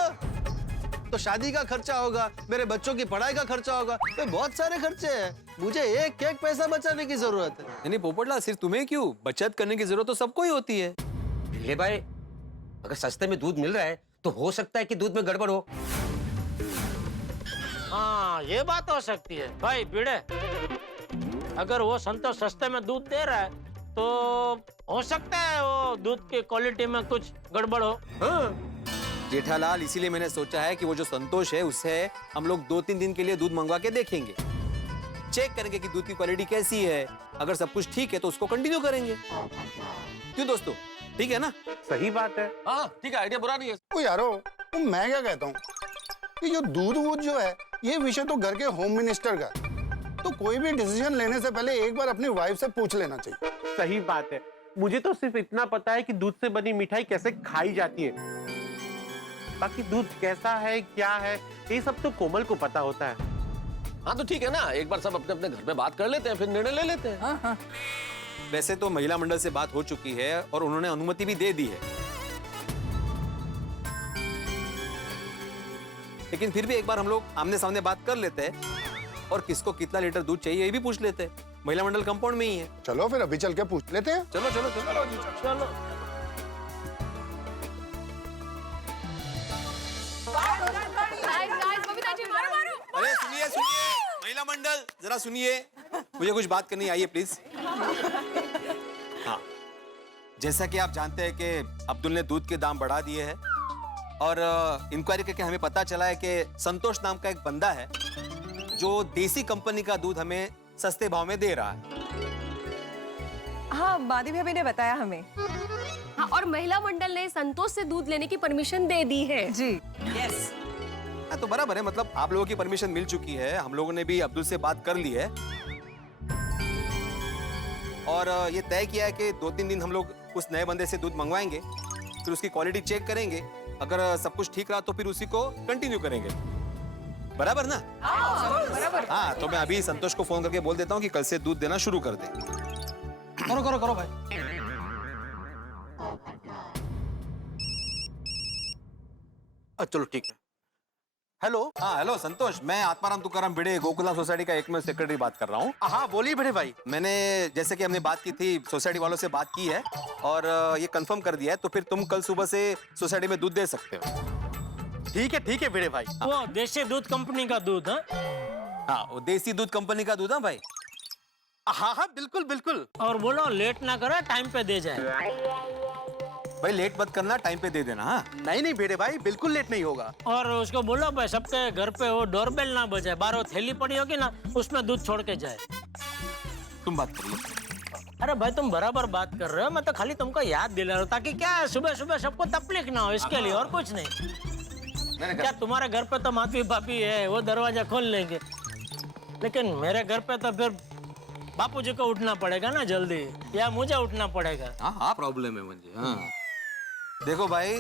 तो शादी का खर्चा होगा, मेरे बच्चों की पढ़ाई का खर्चा होगा, तो बहुत सारे खर्चे हैं। मुझे एक एक पैसा बचाने की जरूरत है। नहीं पोपटलाल, सिर्फ तुम्हें क्यों, बचत करने की जरूरत तो सबको ही होती है। ले भाई, अगर सस्ते में दूध मिल रहा है तो हो सकता है कि दूध में गड़बड़ हो। हाँ, ये बात हो सकती है भाई भिड़े। अगर वो संतोष सस्ते में दूध दे रहा है तो हो सकता है वो दूध की क्वालिटी में कुछ गड़बड़ हो। हाँ। जेठालाल, इसीलिए मैंने सोचा है कि वो जो संतोष है उससे हम लोग 2-3 दिन के लिए दूध मंगवा के देखेंगे, चेक करेंगे कि दूध की क्वालिटी कैसी है। अगर सब कुछ ठीक है तो उसको कंटिन्यू करेंगे। क्यों दोस्तों, ठीक है ना? सही बात है। हाँ ठीक है, आइडिया बुरा नहीं है। ओ यारो, मैं क्या कहता हूँ कि जो दूध वूध जो है, ये विषय तो घर के होम मिनिस्टर का, तो कोई भी डिसीजन लेने से पहले एक बार अपनी वाइफ से पूछ लेना चाहिए। सही बात है। मुझे तो सिर्फ इतना पता है कि दूध से बनी मिठाई कैसे खाई जाती है, बाकी दूध कैसा है क्या है ये सब तो कोमल को पता होता है। हाँ तो ठीक है ना, एक बार सब अपने अपने घर में बात कर लेते हैं, फिर निर्णय ले लेते हैं। हाँ हाँ। वैसे तो महिला मंडल से बात हो चुकी है और उन्होंने अनुमति भी दे दी है, लेकिन फिर भी एक बार हम लोग आमने सामने बात कर लेते हैं और किसको कितना लीटर दूध चाहिए ये भी पूछ लेते हैं। महिला मंडल कंपाउंड में ही है। चलो फिर अभी चल के पूछ लेते हैं। चलो चलो चलो चलो। अरे सुनिए सुनिए, महिला मंडल जरा सुनिए, मुझे कुछ बात करनी आइए प्लीज। हाँ, जैसा कि आप जानते हैं कि अब्दुल ने दूध के दाम बढ़ा दिए हैं और इंक्वायरी करके हमें पता चला है कि संतोष नाम का एक बंदा है जो देसी कंपनी का दूध हमें सस्ते भाव में दे रहा है। हाँ, मादी भाभी ने बताया हमें। हाँ, और महिला मंडल ने संतोष से दूध लेने की परमिशन दे दी है। जी यस। तो बराबर है, मतलब आप लोगों की परमिशन मिल चुकी है, हम लोगों ने भी अब्दुल से बात कर ली है और ये तय किया है कि 2-3 दिन हम लोग उस नए बंदे से दूध मंगवाएंगे, फिर उसकी क्वालिटी चेक करेंगे, अगर सब कुछ ठीक रहा तो फिर उसी को कंटिन्यू करेंगे। बराबर ना? बराबर। हाँ, तो मैं अभी संतोष को फोन करके बोल देता हूँ कि कल से दूध देना शुरू कर दे। करो करो करो भाई। चलो ठीक है। हेलो। हाँ हेलो संतोष, मैं आत्माराम तुकाराम भिड़े गोकुलधाम सोसाइटी का एकमेव सेक्रेटरी बात कर रहा हूँ। हाँ बोलिए भिड़े भाई। मैंने जैसे कि हमने बात की थी, सोसाइटी वालों से बात की है और ये कंफर्म कर दिया है, तो फिर तुम कल सुबह से सोसाइटी में दूध दे सकते हो। ठीक है भिड़े भाई। वो देसी दूध कंपनी का दूध है। हाँ, वो देसी दूध कंपनी का दूध है भाई। हाँ हाँ बिल्कुल बिल्कुल। और बोलो लेट ना करे, टाइम पे दे जाए। भाई लेट मत करना, टाइम पे दे देना। हाँ नहीं नहीं भिड़े भाई, बिल्कुल लेट नहीं होगा। और उसको बोलो भाई सबके घर पे वो डोरबेल ना बजाए, बाहर वो थैली पड़ी होगी ना उसमें दूध छोड़ के जाए। तुम बात करिए। अरे भाई तुम बराबर बात कर रहे हो, मैं तो खाली तुमको याद दिला रहा हूँ ताकि क्या सुबह सुबह सबको तकलीफ ना हो, इसके लिए और कुछ नहीं। क्या तुम्हारे घर पे तो माधवी भाभी है, वो दरवाजा खोल लेंगे, लेकिन मेरे घर पे तो फिर बापूजी को उठना पड़ेगा ना जल्दी, या मुझे उठना पड़ेगा। हाँ प्रॉब्लम है मुझे। हाँ देखो भाई,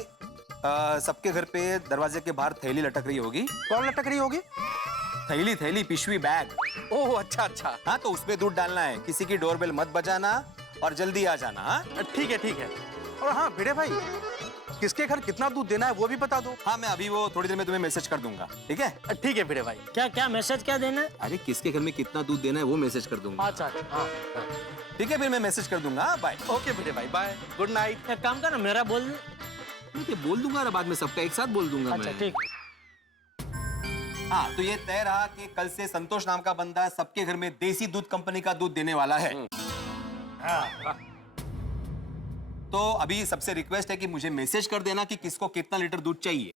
सबके घर पे दरवाजे के बाहर थैली लटक रही होगी। कौन लटक रही होगी? थैली पिशवी बैग। ओह अच्छा। हाँ तो उसमें दूध डालना है, किसी की डोरबेल मत बजाना और जल्दी आ जाना। हाँ ठीक है। और हाँ भिड़े भाई, किसके घर कितना दूध देना है वो भी बता दो। हाँ मैं अभी वो थोड़ी देर में तुम्हें मैसेज कर दूंगा। ठीक है? ठीक है भिड़े भाई। क्या मैसेज क्या देना है? अरे किसके घर में कितना दूध देना है वो मैसेज कर दूंगा। अच्छा हाँ। ठीक है, फिर मैं मैसेज कर दूंगा। बाय। ओके भिड़े भाई, बाय, गुड नाइट। एक काम कर ना, मेरा बोल बोल दूंगा, बाद में सबका एक साथ बोल दूंगा। अच्छा ठीक। हाँ तो ये तय रहा कि कल से संतोष नाम का बंदा सबके घर में देसी दूध कंपनी का दूध देने वाला है। तो अभी सबसे रिक्वेस्ट है कि मुझे मैसेज कर देना कि किसको कितना लीटर दूध चाहिए।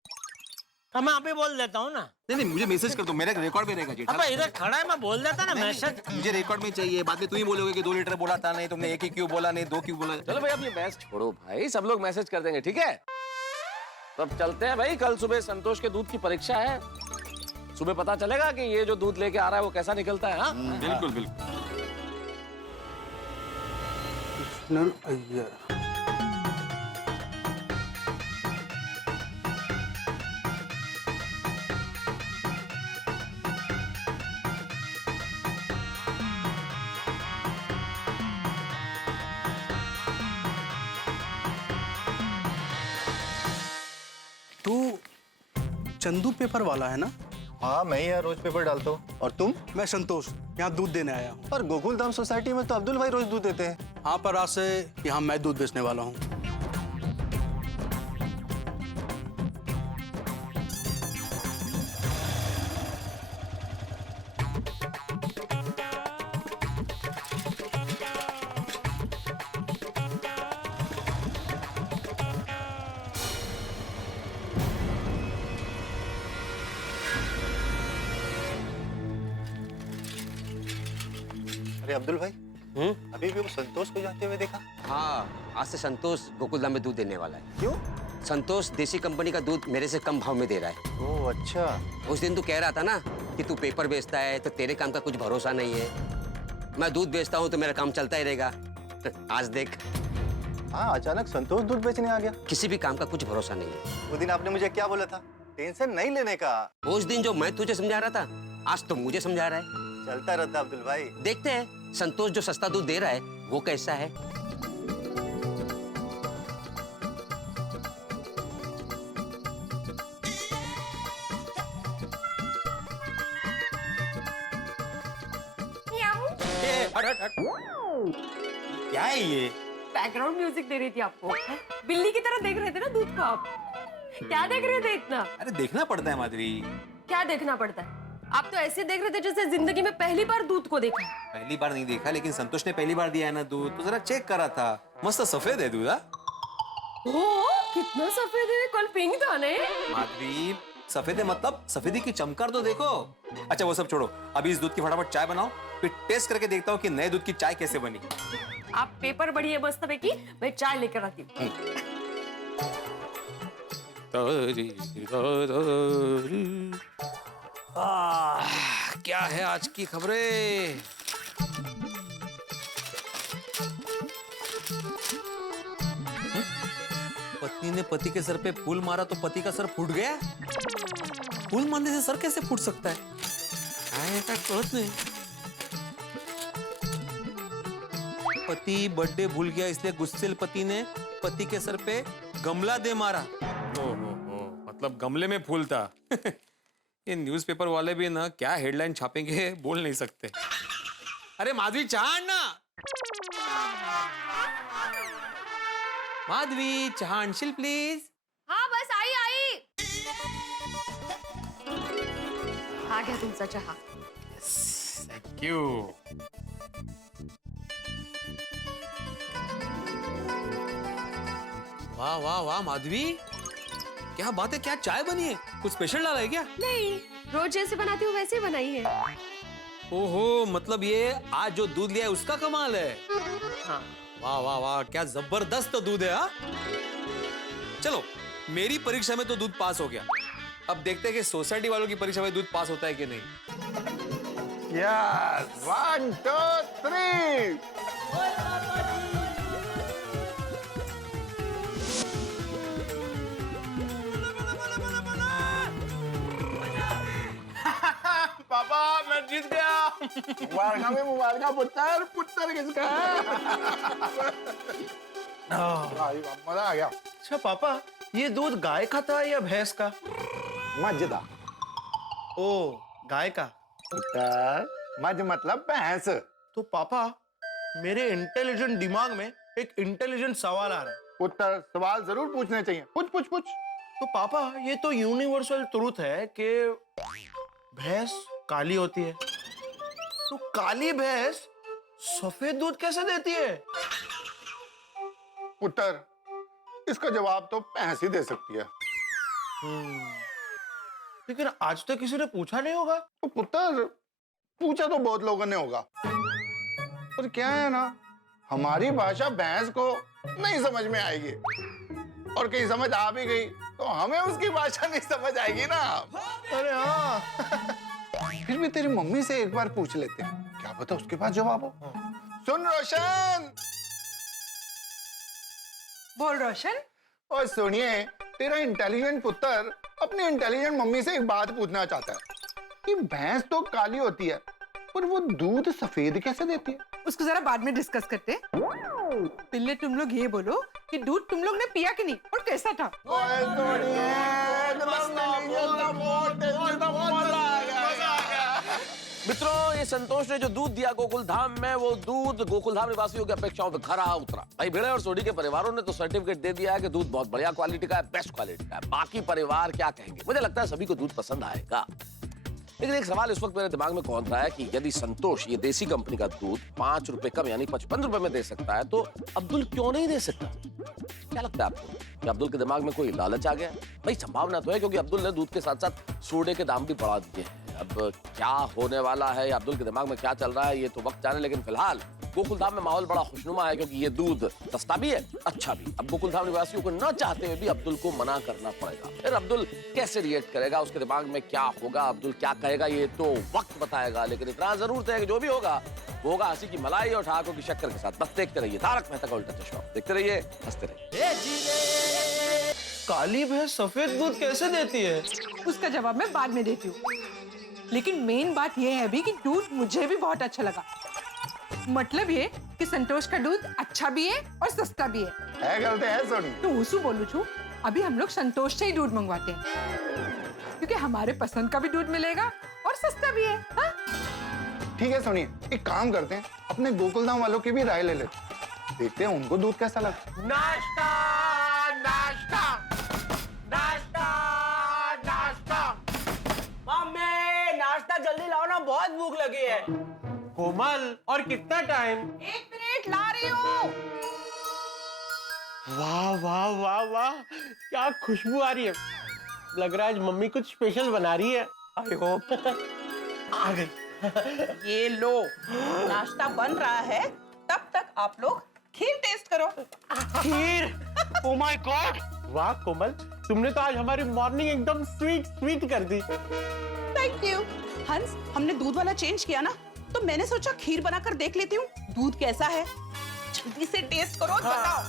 मैं अभी बोल देता हूँ ना। नहीं मुझे मैसेज कर दो, मेरे रिकॉर्ड में रहेगा जी। अब इधर खड़ा है, मैं बोल देता ना मैसेज। मुझे रिकॉर्ड में चाहिए, बाद में तुम ही बोलोगे कि 2 लीटर बोला था, नहीं तुमने 1 ही क्यों बोला, नहीं 2 क्यों बोला। चलो भाई अब ये बहस छोड़ो भाई, सब लोग मैसेज कर देंगे, ठीक है? तब चलते हैं भाई, कल सुबह संतोष के दूध की परीक्षा है, सुबह पता चलेगा कि ये जो दूध लेके आ रहा है वो कैसा निकलता है। हाँ बिल्कुल बिल्कुल। कृष्णन अय्यर। तू चंदू पेपर वाला है ना? हाँ, मैं ही यहाँ रोज पेपर डालता हूँ। और तुम? मैं संतोष, यहाँ दूध देने आया हूँ। और गोकुल धाम सोसाइटी में तो अब्दुल भाई रोज दूध देते हैं। हाँ, पर आज से यहाँ मैं दूध बेचने वाला हूँ। अरे अब्दुल भाई, अभी भी वो संतोष को जाते हुए देखा? हाँ, आज से संतोष गोकुलधाम में दूध देने वाला है। क्यों? संतोष देसी कंपनी का दूध मेरे से कम भाव में दे रहा है। ओह अच्छा। उस दिन तू कह रहा था ना कि तू पेपर बेचता है तो तेरे काम का कुछ भरोसा नहीं है। मैं दूध बेचता हूँ तो मेरा काम चलता ही रहेगा। आज देख। हाँ, अचानक संतोष दूध बेचने आ गया। किसी भी काम का कुछ भरोसा नहीं है। वो दिन आपने मुझे क्या बोला था? टेंशन नहीं लेने का। उस दिन जो मैं तुझे समझा रहा था, आज तो मुझे समझा रहा है। चलता रहता अब्दुल भाई। देखते हैं संतोष जो सस्ता दूध दे रहा है वो कैसा है। क्या है ये? बैकग्राउंड म्यूजिक दे रही थी आपको। बिल्ली की तरह देख रहे थे ना दूध को आप। क्या देख रहे थे इतना? अरे देखना पड़ता है माधुरी। क्या देखना पड़ता है? आप तो ऐसे देख रहे थे जैसे जिंदगी में पहली बार दूध को देखा। पहली बार नहीं देखा, लेकिन संतोष ने पहली बार दिया है ना दूध, तो जरा चेक करा था। मस्त सफेद है दूध। ओह, कितना सफेद है, कल पिंक था ने। माधुरी, सफेद है मतलब सफेदी की चमकार तो देखो। अच्छा वो सब छोड़ो, अभी इस दूध की फटाफट चाय बनाओ, फिर टेस्ट करके देखता हूँ कि नए दूध की चाय कैसे बनी। आप पेपर बढ़िए मस्त की, मैं चाय लेकर आती हूँ। क्या है आज की खबरें? पत्नी ने पति के सर पे फूल मारा तो पति का सर फूट गया। फूल मारने से सर कैसे फूट सकता है? कळत नहीं। पति बर्थडे भूल गया इसलिए गुस्सेल पति ने पति के सर पे गमला दे मारा। मतलब गमले में फूल था। ये न्यूज़पेपर वाले भी ना क्या हेडलाइन छापेंगे बोल नहीं सकते। अरे माधवी चाह ना, माधवी चाह आणशील प्लीज। हाँ बस आई आई। आ गया तुमचा चहा। Thank you. वाह वाह वाह माधवी, क्या बात है, क्या चाय बनी है? कुछ स्पेशल डाला है क्या? नहीं, रोज जैसे बनाती हूँ वैसे ही बनाई है। ओहो, मतलब ये आज जो दूध लिया है उसका कमाल है। हाँ। वाह वाह वाह, क्या जबरदस्त दूध है। हाँ चलो, मेरी परीक्षा में तो दूध पास हो गया। अब देखते हैं कि सोसाइटी वालों की परीक्षा में दूध पास होता है कि नहीं। यस, 1 2 3। पापा मैं जीत गया। मुबारका में मुबारका। पुत्र पुत्र किसका है? मजा आ गया। अच्छा पापा, ये दूध गाय का था या भैंस का? मजदा। ओ, गाय का। पुत्र मज मतलब भैंस। तो पापा, मेरे इंटेलिजेंट दिमाग में एक इंटेलिजेंट सवाल आ रहा है। पुत्र सवाल जरूर पूछने चाहिए। पूछ पूछ पूछ। तो पापा, ये तो यूनिवर्सल ट्रूथ है कि भैंस काली होती है, तो काली भैंस सफेद दूध कैसे देती है? पुत्र, इसका जवाब तो भैंस ही दे सकती है। लेकिन आज तक किसी ने पूछा नहीं होगा। तो पुत्र, पूछा तो बहुत लोगों ने होगा, पर क्या है ना, हमारी भाषा भैंस को नहीं समझ में आएगी, और कहीं समझ आ भी गई तो हमें उसकी भाषा नहीं समझ आएगी ना। अरे हाँ। फिर भी तेरी मम्मी से एक बार पूछ लेते हैं, क्या पता उसके पास जवाब हो। सुन रोशन, बोल रोशन। और सुनिए, तेरा इंटेलिजेंट पुत्र अपनी इंटेलिजेंट मम्मी से एक बात पूछना चाहता है कि भैंस तो काली होती है पर वो दूध सफेद कैसे देती है? उसको जरा बाद में डिस्कस करते हैं। पहले तुम लोग ये बोलो कि दूध तुम लोग ने पिया कि नहीं और कैसा था? मित्रों, ये संतोष ने जो दूध दिया गोकुल धाम में, वो दूध गोकुल धाम निवासियों की अपेक्षाओं पे खरा उतरा। भाई भिड़े और सोडी के परिवारों ने तो सर्टिफिकेट दे दिया है कि दूध बहुत बढ़िया क्वालिटी का है, बेस्ट क्वालिटी का है। बाकी परिवार क्या कहेंगे? मुझे लगता है सभी को दूध पसंद आएगा। लेकिन एक सवाल इस वक्त मेरे दिमाग में कौन रहा है कि यदि संतोष ये देसी कंपनी का दूध 5 रुपए कम यानी 55 रुपए में दे सकता है, तो अब्दुल क्यों नहीं दे सकता? क्या लगता है आपको कि अब्दुल के दिमाग में कोई लालच आ गया? भाई संभावना तो है, क्योंकि अब्दुल ने दूध के साथ साथ सोडे के दाम भी बढ़ा दिए हैं। अब क्या होने वाला है, अब्दुल के दिमाग में क्या चल रहा है, ये तो वक्त जाने। लेकिन फिलहाल गोकुल धाम में माहौल बड़ा खुशनुमा है, क्योंकि ये दूध सस्ता भी है, अच्छा भी। अब गोकुल धाम निवासियों को न चाहते हुए भी अब्दुल को मना करना पड़ेगा। फिर अब्दुल कैसे रिएक्ट करेगा, उसके दिमाग में क्या होगा, अब्दुल क्या कहेगा, ये तो वक्त बताएगा। लेकिन इतना जरूर है कि जो भी होगा वो होगा हंसी की मलाई और ठहाकों की शक्कर के साथ। बस देखते रहिए तारक मेहता का उल्टा चश्मा, देखते रहिए, हंसते रहिए। काली भैंस सफेद दूध कैसे देती है? उसका जवाब मैं बाद में देती हूँ। लेकिन मेन बात यह है अभी कि दूध मुझे भी बहुत अच्छा लगा। मतलब ये कि संतोष का दूध अच्छा भी है और सस्ता भी है। गलती है सोनी। तो उसू बोलू छू, अभी हम लोग संतोष से ही दूध मंगवाते हैं, क्योंकि हमारे पसंद का भी दूध मिलेगा और सस्ता भी है। हा? ठीक है सोनी, एक काम करते हैं, अपने गोकुलधाम वालों की भी राय ले लेते हैं, देखते हैं उनको दूध कैसा लगता है। नाश्ता नाश्ता नाश्ता नाश्ता। मम्मी नाश्ता जल्दी लाओ ना, बहुत भूख लगी है। कोमल, और कितना टाइम? 1 मिनट ला रही हूँ। वाह वाह वाह वाह, क्या खुशबू आ रही है। लग रहा है आज मम्मी कुछ स्पेशल बना रही है। आई होप आ गई। ये लो, नाश्ता बन रहा है, तब तक आप लोग खीर टेस्ट करो। खीर? Oh my god! वाह कोमल, तुमने तो आज हमारी मॉर्निंग एकदम स्वीट स्वीट कर दी। Thank you. हंस, हमने दूध वाला चेंज किया ना, तो मैंने सोचा खीर बनाकर देख लेती हूँ दूध कैसा है। जल्दी से टेस्ट करो और बताओ।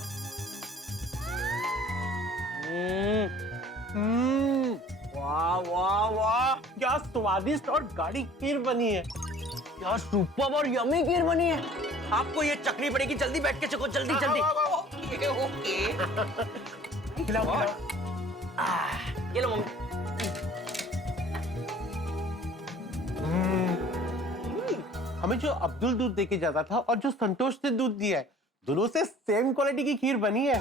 वाह वाह वाह, क्या स्वादिष्ट और गाढ़ी खीर बनी है। क्या सुपर और यमी खीर बनी है। आपको ये चखनी पड़ेगी, जल्दी बैठ के चखो, जल्दी जल्दी। Okay okay. खिलाओ खिलाओ। ये लो मम्मी। हमें जो अब्दुल दूध देके जाता था और जो संतोष ने दूध दिया है, दोनों से सेम क्वालिटी की खीर बनी है।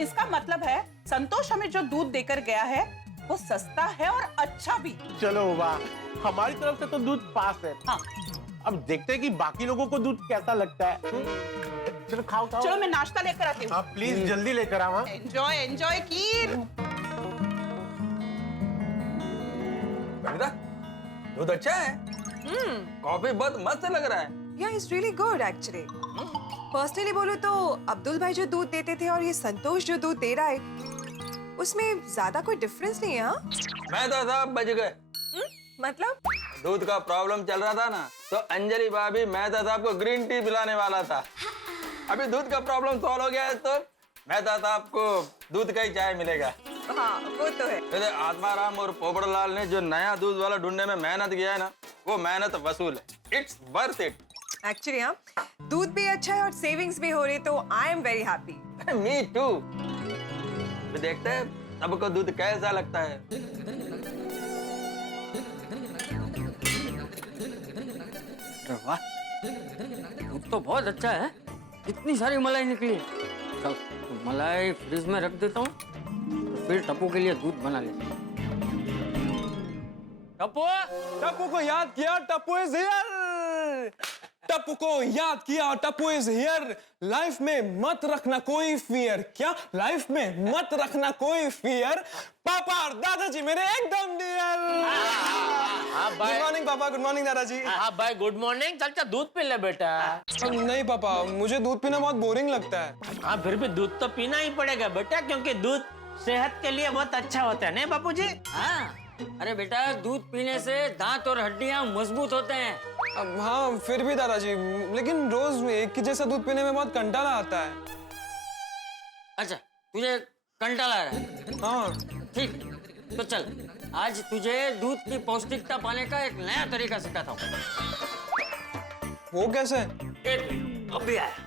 इसका मतलब है संतोष हमें जो दूध देकर गया है वो सस्ता है और अच्छा भी। चलो वाह, हमारी तरफ से तो दूध पास है। हाँ। अब देखते हैं कि बाकी लोगों को दूध कैसा लगता है। चलो खाओ खाओ। चलो मैं नाश्ता लेकर आती हूँ। आप प्लीज जल्दी लेकर आओ। एंजॉय एंजॉय खीर। दूध अच्छा है। कॉफी बहुत मस्त लग रहा है। Yeah, it's really good actually. Personally बोलो तो अब्दुल भाई जो दूध देते थे और ये संतोष जो दूध दे रहा है, उसमें ज्यादा कोई डिफरेंस नहीं है। हाँ? मैं तो साहब बच गए। मतलब? दूध का प्रॉब्लम चल रहा था ना, तो अंजलि भाभी मेहता साहब को ग्रीन टी पिलाने वाला था। अभी दूध का प्रॉब्लम सॉल्व हो गया है, तो मेहता साहब को दूध का ही चाय मिलेगा। हाँ, वो तो है। वैसे आत्माराम और पोपड़लाल ने जो नया दूध वाला ढूंढने में मेहनत किया है ना, वो मेहनत वसूल है। It's worth it. एक्चुअली हाँ, दूध भी अच्छा है और सेविंग्स भी हो रही, तो I am very happy. Me too. देखते हैं सबको दूध कैसा लगता है। वाह, दूध तो बहुत अच्छा है। इतनी सारी मलाई निकली। चल, मलाई फ्रिज में रख देता हूँ, तो फिर टप्पू के लिए दूध बना लेता हूँ। टप्पू, टप्पू को याद किया, टप्पू इज हियर। टप्पू को याद किया, टप्पू इज हियर। लाइफ में मत रखना कोई फियर। क्या? लाइफ में मत रखना कोई फियर। पापा और दादाजी मेरे एकदम डियर। गुड मॉर्निंग पापा, गुड मॉर्निंग दादाजी। हाँ भाई, गुड मॉर्निंग। चल चल दूध पी ले बेटा। नहीं पापा, मुझे दूध पीना बहुत बोरिंग लगता है। हाँ, फिर भी दूध तो पीना ही पड़ेगा बेटा, क्योंकि दूध सेहत के लिए बहुत अच्छा होता है, नहीं बापूजी? हाँ, अरे बेटा, दूध पीने से दांत और हड्डियां मजबूत होते हैं। हाँ, फिर भी दादाजी, लेकिन रोज एक ही जैसा दूध पीने में बहुत कंटाला आता है। अच्छा तुझे कंटाला आ रहा है? हाँ ठीक, तो चल आज तुझे दूध की पौष्टिकता पाने का एक नया तरीका सिखाता हूँ। वो कैसे? एक मिनट, अभी आया।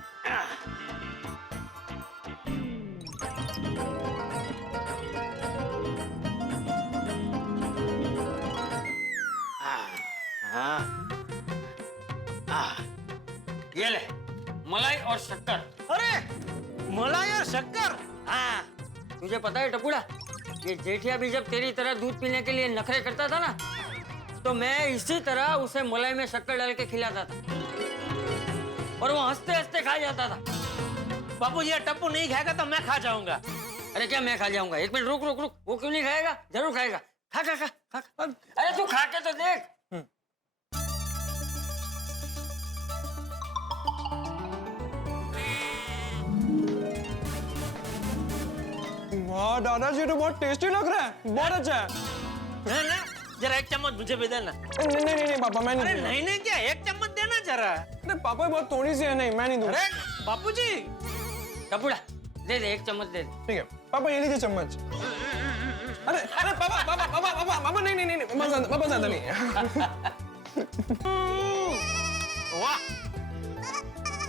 ये ले मलाई और शक्कर। अरे मलाई और शक्कर? हाँ तुझे पता है टपुड़ा, ये जेठिया भी जब तेरी तरह दूध पीने के लिए नखरे करता था ना, तो मैं इसी तरह उसे मलाई में शक्कर डाल के खिलाता था और वो हंसते हंसते खा जाता था। बापू जी टप्पू नहीं खाएगा तो मैं खा जाऊंगा। अरे क्या मैं खा जाऊंगा? एक मिनट रुक रुक रुक, वो क्यों नहीं खाएगा? जरूर खाएगा। खा खा खा खा, खा। अरे तू खा के तो देख। वाह दादाजी, तो बहुत टेस्टी लग रहा है, बहुत अच्छा है। ना जरा एक चम्मच मुझे भी देना। नहीं नहीं नहीं पापा, मैं नहीं अरे दूंगा। नहीं नहीं क्या, एक चम्मच देना जरा। अरे पापा बहुत थोड़ी सी है, नहीं मैं नहीं दूंगा। अरे बापू जी टपुड़ा दे दे, एक चम्मच दे दे। ठीक है पापा, ये लीजिए चम्मच। अरे अरे पापा पापा पापा पापा पापा, नहीं नहीं नहीं पापा ज्यादा नहीं। वाह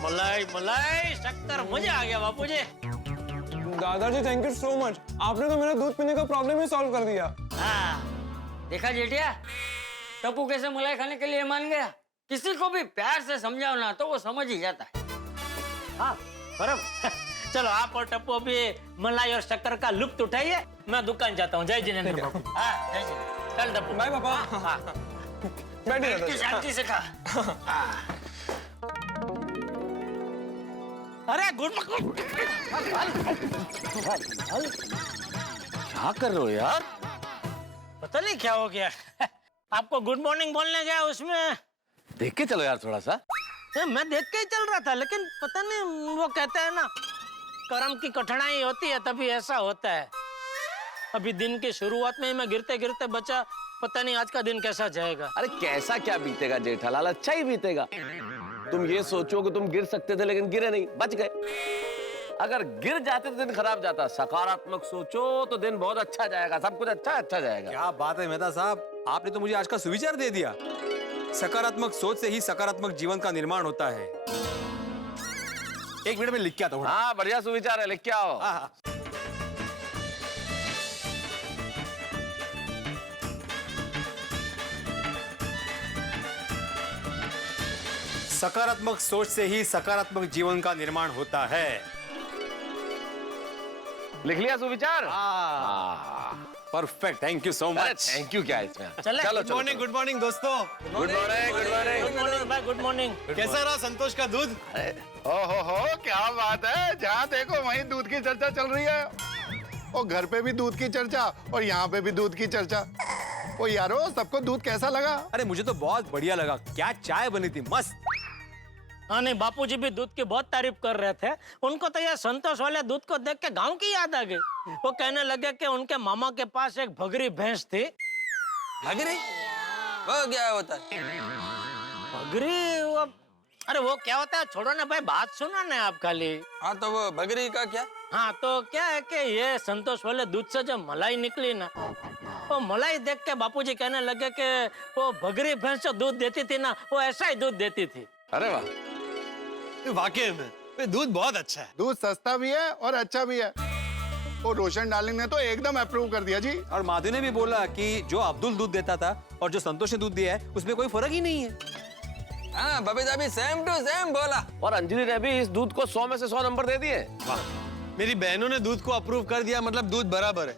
मलाई मलाई शक्कर, मजा आ गया बापू जी। दादाजी थैंक यू सो मच, आपने तो मेरा दूध पीने का प्रॉब्लम ही सॉल्व कर दिया। हाँ देखा जेठिया, टप्पू कैसे मलाई खाने के लिए मान गया। किसी को भी प्यार से समझाओ ना तो वो समझ ही जाता है। हाँ बराबर। चलो आप और टप्पू अभी मलाई और शक्कर का लुत्फ उठाइए, मैं दुकान जाता हूँ। जय जिनेंद्र बाबू। हाँ जय जिनेंद्र। चल टप्पू। बाय पापा। हाँ बैठिए बैठ के शांति से खा। अरे गुड क्या कर रहे हो यार? पता नहीं क्या हो गया। आपको गुड मॉर्निंग बोलने गया, उसमें देख के चलो यार थोड़ा सा। मैं देख के ही चल रहा था, लेकिन पता नहीं, वो कहते हैं ना कर्म की कठिनाई होती है तभी ऐसा होता है। अभी दिन की शुरुआत में ही मैं गिरते गिरते बचा, पता नहीं आज का दिन कैसा जाएगा। अरे कैसा क्या बीतेगा जेठालाल, अच्छा ही बीतेगा। तुम ये सोचो कि तुम गिर सकते थे लेकिन गिरे नहीं, बच गए। अगर गिर जाते तो दिन खराब जाता। सकारात्मक सोचो तो दिन बहुत अच्छा जाएगा, सब कुछ अच्छा जाएगा। क्या बात है मेहता साहब, आपने तो मुझे आज का सुविचार दे दिया। सकारात्मक सोच से ही सकारात्मक जीवन का निर्माण होता है। एक मिनट में लिख के आता हूँ। हाँ बढ़िया सुविचार है, लिख के आओ। सकारात्मक सोच से ही सकारात्मक जीवन का निर्माण होता है। लिख लिया सुविचार? Perfect, thank you so much. Thank you क्या है इसमें? चलो गुड मॉर्निंग दोस्तों। Good morning good morning good morning भाई, गुड मॉर्निंग। कैसा रहा संतोष का दूध? ओहो क्या बात है, जहाँ देखो वहीं दूध की चर्चा चल रही है। और घर पे भी दूध की चर्चा और यहाँ पे भी दूध की चर्चा। ओ यारो, सबको दूध कैसा लगा? अरे मुझे तो बहुत बढ़िया लगा, क्या चाय बनी थी, मस्त। हाँ नहीं, बापूजी भी दूध की बहुत तारीफ कर रहे थे। उनको तो ये संतोष वाले दूध को देख के गांव की याद आ गई। वो कहने लगे कि उनके मामा के पास एक भगरी भैंस थी। भगरी? वो क्या होता है? भगरी वो, अरे वो क्या होता है, छोड़ो ना भाई, बात सुनो ना आप खाली। हाँ तो वो भगरी का क्या? हाँ तो क्या है कि ये संतोष वाले दूध से जो मलाई निकली ना, वो मलाई देख के बापूजी कहने लगे कि वो भगरी भैंस जो दूध देती थी ना, वो ऐसा ही दूध देती थी। अरे वाह, वाकई में दूध बहुत अच्छा है। दूध सस्ता भी है और अच्छा भी है। और रोशन डार्लिंग ने तो एकदम अप्रूव कर दिया जी। और माधु ने भी बोला कि जो अब्दुल दूध देता था और जो संतोष ने दूध दिया है उसमें कोई फर्क ही नहीं है। हाँ बबीता भी सेम टू सेम बोला। और अंजलि ने भी इस दूध को 100 में से 100 नंबर दे दिए। मेरी बहनों ने दूध को अप्रूव कर दिया, मतलब दूध बराबर है।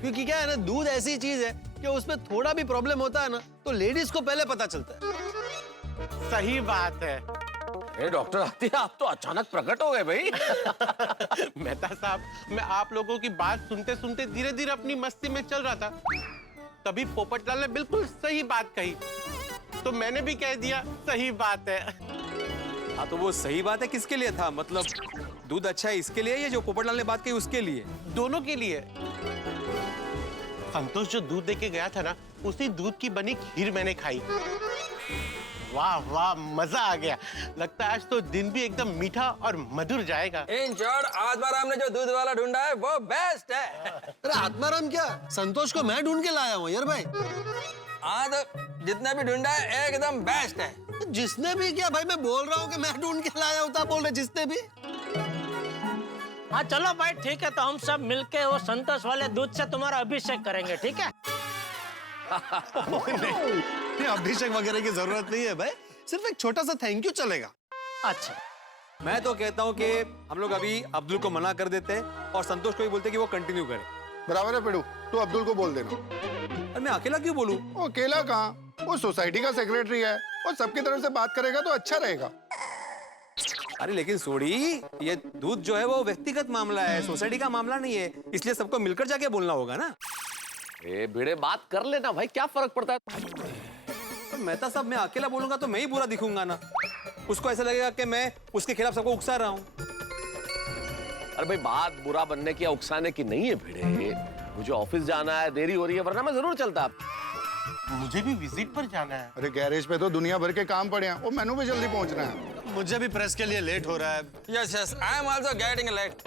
क्योंकि क्या है ना, दूध ऐसी चीज है कि उसमें थोड़ा भी प्रॉब्लम होता है ना तो लेडीज को पहले पता चलता है। सही बात है। डॉक्टर आतिया, आप तो अचानक प्रकट हो गए भाई। मेहता साहब, मैं आप लोगों की बात सुनते सुनते धीरे धीरे अपनी मस्ती में चल रहा था, तभी पोपटलाल ने बिल्कुल सही बात कही, तो मैंने भी कह दिया सही बात है। हाँ तो वो सही बात है किसके लिए था, मतलब दूध अच्छा है इसके लिए या जो पोपटलाल ने बात कही उसके लिए? दोनों के लिए। संतोष जो दूध देके गया था ना, उसी दूध की बनी खीर मैंने खाई। वाह वाह, मजा आ गया। लगता है आज तो दिन भी एकदम मीठा और मधुर जाएगा। इन शॉर्ट आत्माराम ने जो दूध वाला ढूंढा है वो बेस्ट है। अरे आत्माराम क्या, संतोष को मैं ढूंढ के लाया हूँ यार भाई। हाँ तो जितना भी ढूंढा है एकदम बेस्ट है। जिसने भी क्या भाई, मैं बोल रहा हूँ कि मैं ढूंढ के लाया हूँ, बोल रहे जिसने भी। हाँ चलो भाई ठीक है, तो हम सब मिलके वो संतोष वाले दूध से तुम्हारा अभिषेक करेंगे, ठीक है? नहीं, अभिषेक वगैरह की जरूरत नहीं है भाई, सिर्फ एक छोटा सा थैंक यू चलेगा। अच्छा, मैं तो कहता हूँ कि हम लोग अभी अब्दुल को मना कर देते हैं और संतोष को भी बोलते हैं कि वो कंटिन्यू करे। बराबर है पेड़ू, तू अब्दुल को बोल देना। और मैं अकेला क्यों बोलूं? वो अकेला कहाँ, वो सोसाइटी का सेक्रेटरी है और सबकी तरफ से बात करेगा तो अच्छा रहेगा। अरे लेकिन सोडी, ये दूध जो है वो व्यक्तिगत मामला है, सोसाइटी का मामला नहीं है, इसलिए सबको मिलकर जाके बोलना होगा ना। ए भिड़े, बात कर लेना भाई, क्या फर्क पड़ता है? तो मेहता साहब, मैं अकेला बोलूंगा तो मैं ही बुरा दिखूंगा ना, उसको ऐसा लगेगा कि मैं उसके खिलाफ सबको उकसा रहा हूँ। अरे भाई, बात बुरा बनने की या उकसाने की नहीं है भिड़े, मुझे ऑफिस जाना है, देरी हो रही है, वरना मैं जरूर चलता। मुझे भी विजिट पर जाना है। अरे गैरेज पे तो दुनिया भर के काम पड़े हैं, वो मैनू भी जल्दी पहुंचना है। मुझे भी प्रेस के लिए लेट हो रहा है। Yes yes, I am also getting late.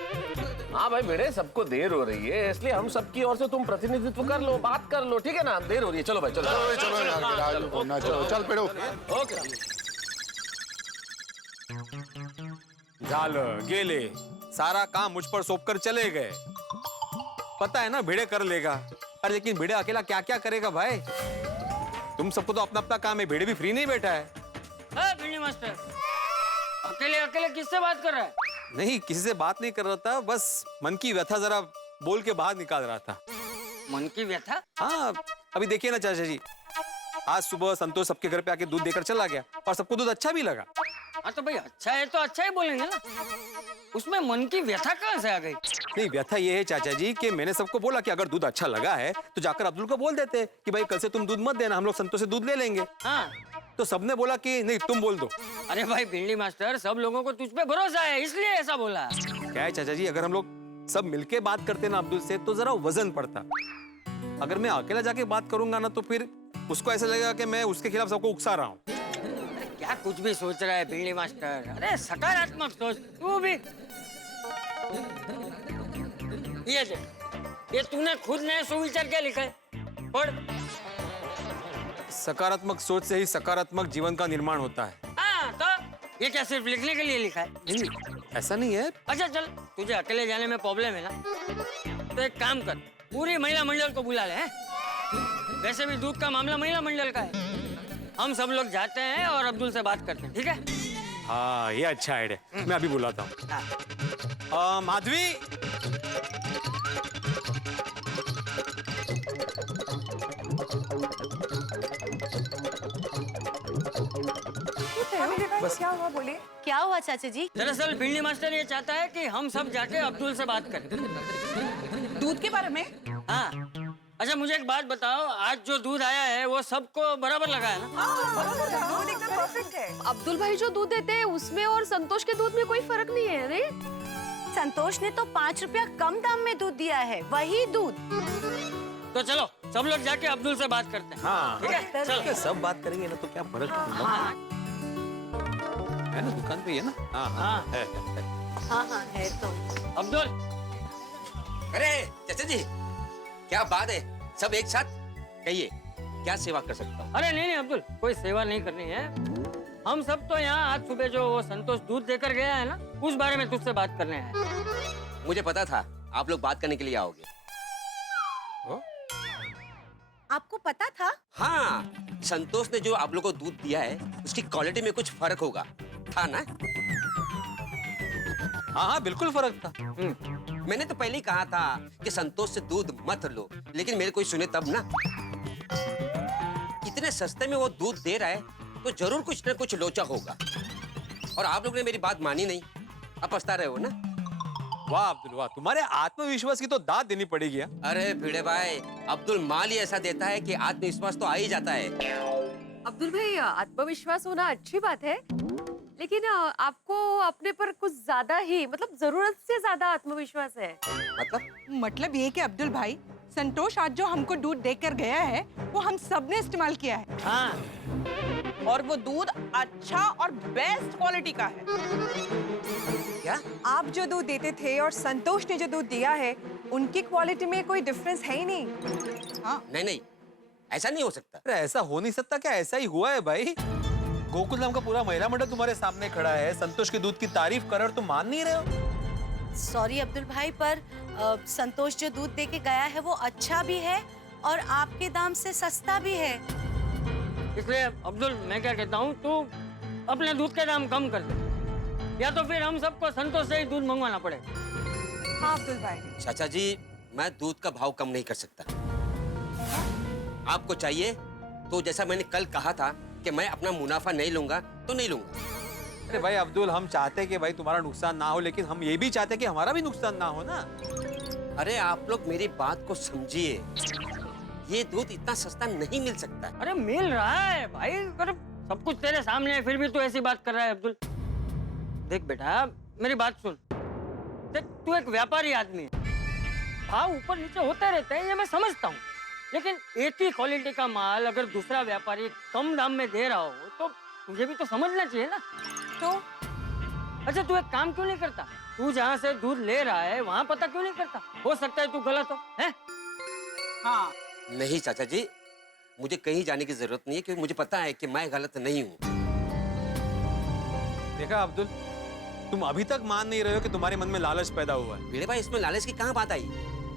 हाँ भाई भिड़े, सबको देर हो रही है, इसलिए हम सबकी ओर से तुम प्रतिनिधित्व कर लो, बात कर लो, ठीक है ना? देर हो रही है, चलो भाई चलो। चलो यार, गिराज बोलना, चलो चल पेड़ू। ओके। झालं, गेले, सारा काम मुझ पर सौंप कर चले गए। पता है ना भिड़े कर लेगा, अरे लेकिन भिड़े अकेला क्या क्या करेगा भाई? तुम सबको तो अपना अपना काम है, भिड़े भी फ्री नहीं बैठा है। भिंडी मास्टर, अकेले अकेले किससे बात कर रहा है? नहीं, किसी से बात नहीं कर रहा था, बस मन की व्यथा जरा बोल के बाहर निकाल रहा था। मन की व्यथा? हाँ, अभी देखिए ना चाचा जी, आज सुबह संतोष सबके घर पे आके दूध देकर चला गया और सबको दूध अच्छा भी लगा। हाँ तो भाई अच्छा है तो अच्छा ही बोलेंगे ना, उसमें मन की व्यथा कहाँ से आ गई? नहीं, व्यथा ये है चाचा जी कि मैंने सबको बोला कि अगर दूध अच्छा लगा है तो जाकर अब्दुल को बोल देते कि भाई कल से तुम दूध मत देना, हम लोग संतोष से दूध ले लेंगे। हाँ, तो सबने बोला कि नहीं तुम बोल दो। अरे भाई भिंडी मास्टर, सब लोगों को तुझ पे भरोसा है इसलिए ऐसा बोला। क्या है चाचा जी, अगर हम लोग सब मिलके बात करते ना अब्दुल से तो जरा वजन पड़ता। अगर मैं अकेला जाके बात करूंगा ना तो फिर उसको ऐसा लगेगा कि मैं उसके खिलाफ सबको उकसा रहा हूँ। क्या कुछ भी सोच रहा है भिंडी मास्टर? अरे सकारात्मक सोच तू भी। ये देख, ये तूने खुद ने सुविचार क्या लिखा है, पढ़। सकारात्मक सोच से ही सकारात्मक जीवन का निर्माण होता है। हाँ, तो ये क्या सिर्फ लिखने के लिए लिखा है? नहीं, ऐसा नहीं है। अच्छा चल, तुझे अकेले जाने में प्रॉब्लम है ना, तो एक काम कर, पूरी महिला मंडल को बुला ले। हैं? वैसे भी दूध का मामला महिला मंडल का है, हम सब लोग जाते हैं और अब्दुल से बात करते हैं, ठीक है? हाँ, ये अच्छा आइडिया, मैं अभी बुलाता हूँ। माधवी, बस क्या हुआ, बोले क्या हुआ चाचा जी? दरअसल भिंडी मास्टर ये चाहता है कि हम सब जाके अब्दुल से बात करें। दूध के बारे में? हाँ। अच्छा मुझे एक बात बताओ, आज जो दूध आया है वो सबको बराबर लगा है ना? दूध एकदम परफेक्ट है। अब्दुल भाई जो दूध देते हैं उसमें और संतोष के दूध में कोई फर्क नहीं है रे? संतोष ने तो 5 रुपया कम दाम में दूध दिया है, वही दूध। तो चलो सब लोग जाके अब्दुल से बात करते हैं। हाँ, ठीक है, चलो। सब बात करेंगे ना तो क्या फर्क है ना, दुकान पे है ना। हाँ हाँ है। हाँ है तो। अब्दुल, अरे चाचा जी, क्या बात है, सब एक साथ, कहिए क्या सेवा कर सकता हूँ? अरे नहीं अब्दुल, कोई सेवा नहीं करनी है, हम सब तो यहाँ आज सुबह जो वो संतोष दूध देकर गया है ना, उस बारे में तुझसे बात करने हैं। मुझे पता था आप लोग बात करने के लिए आओगे। आपको पता था? हाँ, संतोष ने जो आप लोगों को दूध दिया है उसकी क्वालिटी में कुछ फर्क होगा, था ना? हाँ हाँ बिल्कुल फर्क था। मैंने तो पहले ही कहा था कि संतोष से दूध मत लो, लेकिन मेरे कोई सुने तब ना। इतने सस्ते में वो दूध दे रहा है तो जरूर कुछ न कुछ लोचा होगा, और आप लोग ने मेरी बात मानी नहीं, अब पछता रहे हो ना? वाह अब्दुल वाह, तुम्हारे आत्मविश्वास की तो दाद देनी पड़ेगी। अरे भिड़े भाई, अब्दुल माल ही ऐसा देता है कि आत्मविश्वास तो आ ही जाता है। अब्दुल भाई, आत्मविश्वास होना अच्छी बात है, लेकिन आपको अपने पर कुछ ज्यादा ही, मतलब जरूरत से ज्यादा आत्मविश्वास है। मतलब ये कि अब्दुल भाई, संतोष आज जो हमको दूध देकर गया है वो हम सब ने इस्तेमाल किया है। हाँ, और वो दूध अच्छा और बेस्ट क्वालिटी का है। क्या? आप जो दूध देते थे और संतोष ने जो दूध दिया है, उनकी क्वालिटी में कोई डिफरेंस है ही नहीं। नहीं नहीं, ऐसा नहीं हो सकता। अरे ऐसा हो नहीं सकता क्या? ऐसा ही हुआ है भाई। गोकुल धाम का पूरा महिला मंडल तुम्हारे सामने खड़ा है, संतोष के दूध की तारीफ कर, तुम मान नहीं रहे हो। सॉरी अब्दुल भाई, पर संतोष जो दूध दे के गया है वो अच्छा भी है और आपके दाम से सस्ता भी है। इसलिए अब्दुल, मैं क्या कहता हूँ, तू अपने दूध के दाम कम कर दे, या तो फिर हम सबको संतोष से ही दूध मंगवाना पड़े। हाँ अब्दुल भाई। चाचा जी, मैं दूध का भाव कम नहीं कर सकता। आपको चाहिए तो जैसा मैंने कल कहा था कि मैं अपना मुनाफा नहीं लूंगा तो नहीं लूंगा। अरे भाई अब्दुल, हम चाहते हैं कि भाई तुम्हारा नुकसान ना हो, लेकिन हम ये भी चाहते हैं कि हमारा भी नुकसान ना हो ना। अरे आप लोग मेरी बात को समझिए, ये दूध इतना सस्ता नहीं मिल सकता। अरे मिल रहा है भाई, अरे सब कुछ तेरे सामने है, फिर भी तू ऐसी बात कर रहा है अब्दुल। देख बेटा, मेरी बात सुन। देख, तू एक व्यापारी आदमी है, भाव ऊपर नीचे होते रहते हैं, ये मैं समझता हूँ, लेकिन एक ही क्वालिटी का माल अगर दूसरा व्यापारी कम दाम में दे रहा हो तो तुझे भी तो समझना चाहिए ना। तो अच्छा, तू एक काम क्यों नहीं करता? तू जहाँ से दूध ले रहा है वहाँ पता क्यों नहीं करता? हो सकता है तू गलत हो, है? हाँ। नहीं चाचा जी, मुझे कहीं जाने की जरूरत नहीं है, क्योंकि मुझे पता है कि मैं गलत नहीं हूँ। देखा अब्दुल, तुम अभी तक मान नहीं रहे हो कि तुम्हारे मन में लालच पैदा हुआ है। मेरे भाई, इसमें लालच की कहाँ बात आई?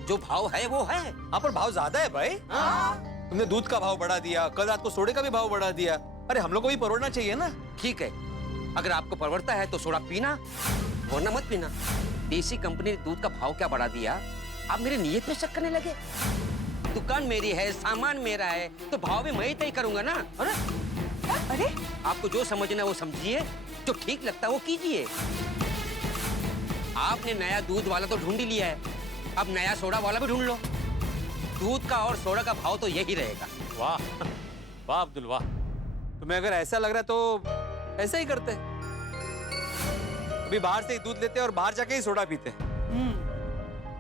जो भाव है वो है। हाँ, पर भाव ज्यादा है भाई। तुमने दूध का भाव बढ़ा दिया, कल रात को सोडे का भी भाव बढ़ा दिया। अरे हम लोग को भी परवड़ना चाहिए ना। ठीक है, अगर आपको परवड़ता है तो सोडा पीना, वरना मत पीना। देसी कंपनी ने दूध का भाव क्या बढ़ा दिया, आप मेरी नीयत पे शक करने लगे। दुकान मेरी है, सामान मेरा है, तो भाव भी मैं ही तय करूंगा ना। अरे आपको जो समझना है वो समझिए, जो ठीक लगता है वो कीजिए। आपने नया दूध वाला तो ढूंढ ही लिया है, अब नया सोडा वाला भी ढूंढ लो। दूध का और सोडा का भाव तो यही रहेगा। वाह वाह अब्दुल वाह, तुम्हें अगर ऐसा लग रहा है तो ऐसा ही करते। अभी बाहर से ही दूध लेते और बाहर जाके ही सोडा पीते।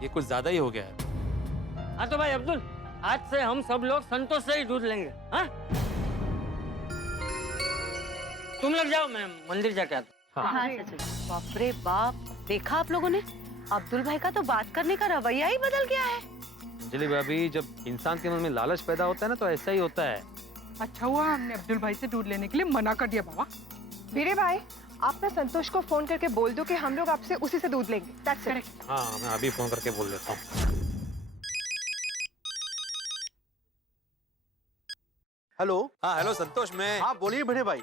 ये कुछ ज्यादा ही हो गया है। हाँ तो भाई अब्दुल, आज से हम सब लोग संतोष से ही दूध लेंगे। हाँ? तुम लोग जाओ, मैं मंदिर जाके आता हूँ। हाँ, बाप रे बाप, देखा आप लोगों ने, अब्दुल भाई का तो बात करने का रवैया ही बदल गया है। अंजलि भाभी, जब इंसान के मन में लालच पैदा होता है ना तो ऐसा ही होता है। अच्छा हुआ हमने अब्दुल भाई से दूध लेने के लिए मना कर दिया बाबा। वीरे भाई, आप ना संतोष को फोन करके बोल दो कि हम लोग आपसे उसी से दूध लेंगे। That's it. हाँ, मैं अभी फोन करके बोल देता हूँ। हेलो। हाँ हेलो संतोष, मैं। हाँ बोलिए बड़े भाई।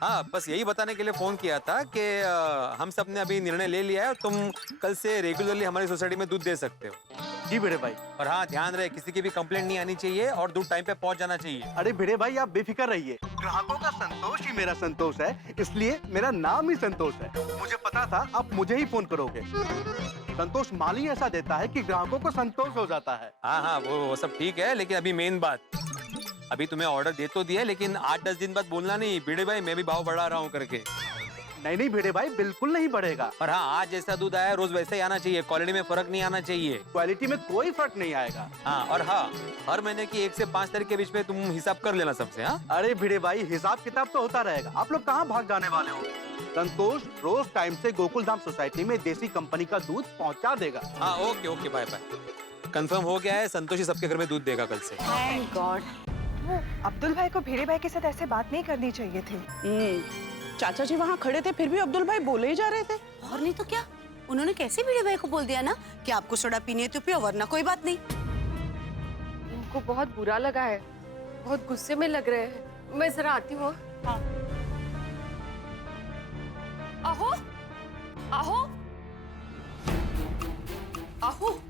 हाँ, बस यही बताने के लिए फोन किया था कि हम सब ने अभी निर्णय ले लिया है और तुम कल से रेगुलरली हमारी सोसाइटी में दूध दे सकते हो। जी भिड़े भाई। और हाँ, ध्यान रहे, किसी की भी कंप्लेंट नहीं आनी चाहिए और दूध टाइम पे पहुंच जाना चाहिए। अरे भिड़े भाई, आप बेफिक्र रहिए, ग्राहकों का संतोष ही मेरा संतोष है, इसलिए मेरा नाम ही संतोष है। मुझे पता था आप मुझे ही फोन करोगे। संतोष माल ही ऐसा देता है कि ग्राहकों को संतोष हो जाता है। हाँ हाँ, वो सब ठीक है, लेकिन अभी मेन बात, अभी तुम्हें ऑर्डर दे तो दिया, लेकिन 8-10 दिन बाद बोलना नहीं भिड़े भाई मैं भी भाव बढ़ा रहा हूँ करके। नहीं नहीं भिड़े भाई, बिल्कुल नहीं बढ़ेगा। और हाँ, आज जैसा दूध आया रोज वैसे ही आना चाहिए, क्वालिटी में फर्क नहीं आना चाहिए। क्वालिटी में कोई फर्क नहीं आएगा। हाँ, और हाँ, हर महीने की 1 से 5 तारीख के बीच में तुम हिसाब कर लेना सबसे। हाँ, अरे भिड़े भाई, हिसाब किताब तो होता रहेगा, आप लोग कहाँ भाग जाने वाले हो। संतोष रोज टाइम से गोकुल धाम सोसाइटी में देसी कंपनी का दूध पहुँचा देगा। हाँ okay okay, bye bye. Confirm हो गया है, संतोष ही सबके घर में दूध देगा कल से। Thank God. वो अब्दुल भाई को भिड़े भाई के साथ ऐसे बात नहीं करनी चाहिए थी। चाचा जी वहाँ खड़े थे, फिर भी अब्दुल भाई बोले ही जा रहे थे। और नहीं तो क्या, उन्होंने कैसे भिड़े भाई को बोल दिया ना कि आपको सोडा पीनी है तो पियो, वरना कोई बात नहीं। उनको बहुत बुरा लगा है, बहुत गुस्से में लग रहे हैं। मैं जरा आती हूँ। हाँ। आहो आहो आहो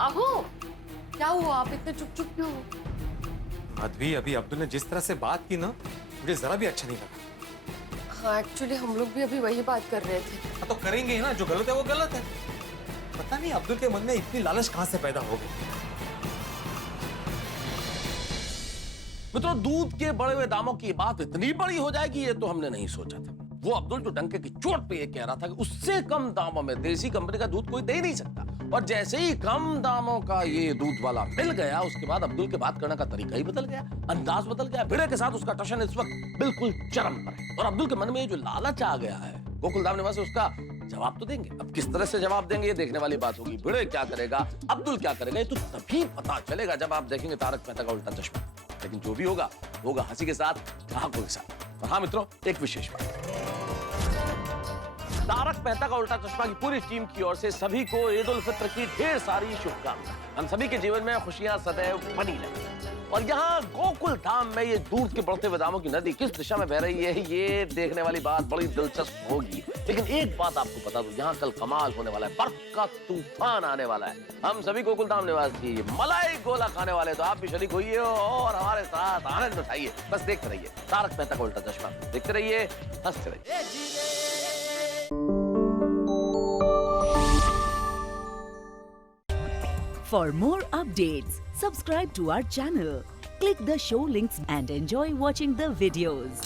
आहो, क्या हुआ, आप इतने चुप चुप क्यों हो? माधवी, अभी अब्दुल ने जिस तरह से बात की ना, मुझे जरा भी अच्छा नहीं लगा। हाँ, एक्चुअली हम लोग भी अभी वही बात कर रहे थे। हाँ, तो करेंगे ही ना, जो गलत है वो गलत है। पता नहीं अब्दुल के मन में इतनी लालच कहाँ से पैदा हो गई। मित्रों, दूध के बढ़े हुए दामों की बात इतनी बड़ी हो जाएगी ये तो हमने नहीं सोचा था। वो अब्दुल जो डंके की चोट पे ये कह रहा था कि उससे कम दामों में देसी कंपनी का दूध कोई दे ही नहीं सकता, और जैसे ही कम दामों का ये दूध वाला मिल गया, उसके बाद अब्दुल के बात करने का तरीका ही बदल गया, अंदाज बदल गया। भिड़े के साथ उसका टशन इस वक्त बिल्कुल चरम पर है और अब्दुल के मन में ये जो लालच आ गया है, गोकुलधाम निवासी उसका जवाब तो देंगे। अब किस तरह से जवाब देंगे ये देखने वाली बात होगी। भिड़े क्या करेगा, अब्दुल क्या करेगा, ये तो तभी पता चलेगा जब आप देखेंगे तारक मेहता का उल्टा चश्मा। लेकिन जो भी होगा होगा हंसी के साथ, ठहाकों के साथ। और हाँ मित्रों, एक विशेष बात, तारक मेहता का उल्टा चश्मा की पूरी टीम की ओर से सभी को ईद उल फित्र की ढेर सारी शुभकामनाएं। हम सभी के जीवन में खुशियां सदैव बनी रहें। और यहाँ गोकुल धाम में ये दूध के बढ़ते हुए दामों की नदी किस दिशा में बह रही है, ये देखने वाली बात बड़ी दिलचस्प होगी। लेकिन एक बात आपको बता दूं, यहाँ कल कमाल होने वाला है, बर्फ का तूफान आने वाला है। हम सभी गोकुल धाम निवासी मलाई गोला खाने वाले, तो आप भी शरीक होइए और हमारे साथ आनंद उठाइए। बस देखते रहिए तारक मेहता का उल्टा चश्मा, देखते रहिए, हंसते रहिए। For more updates, subscribe to our channel, click the show links and enjoy watching the videos.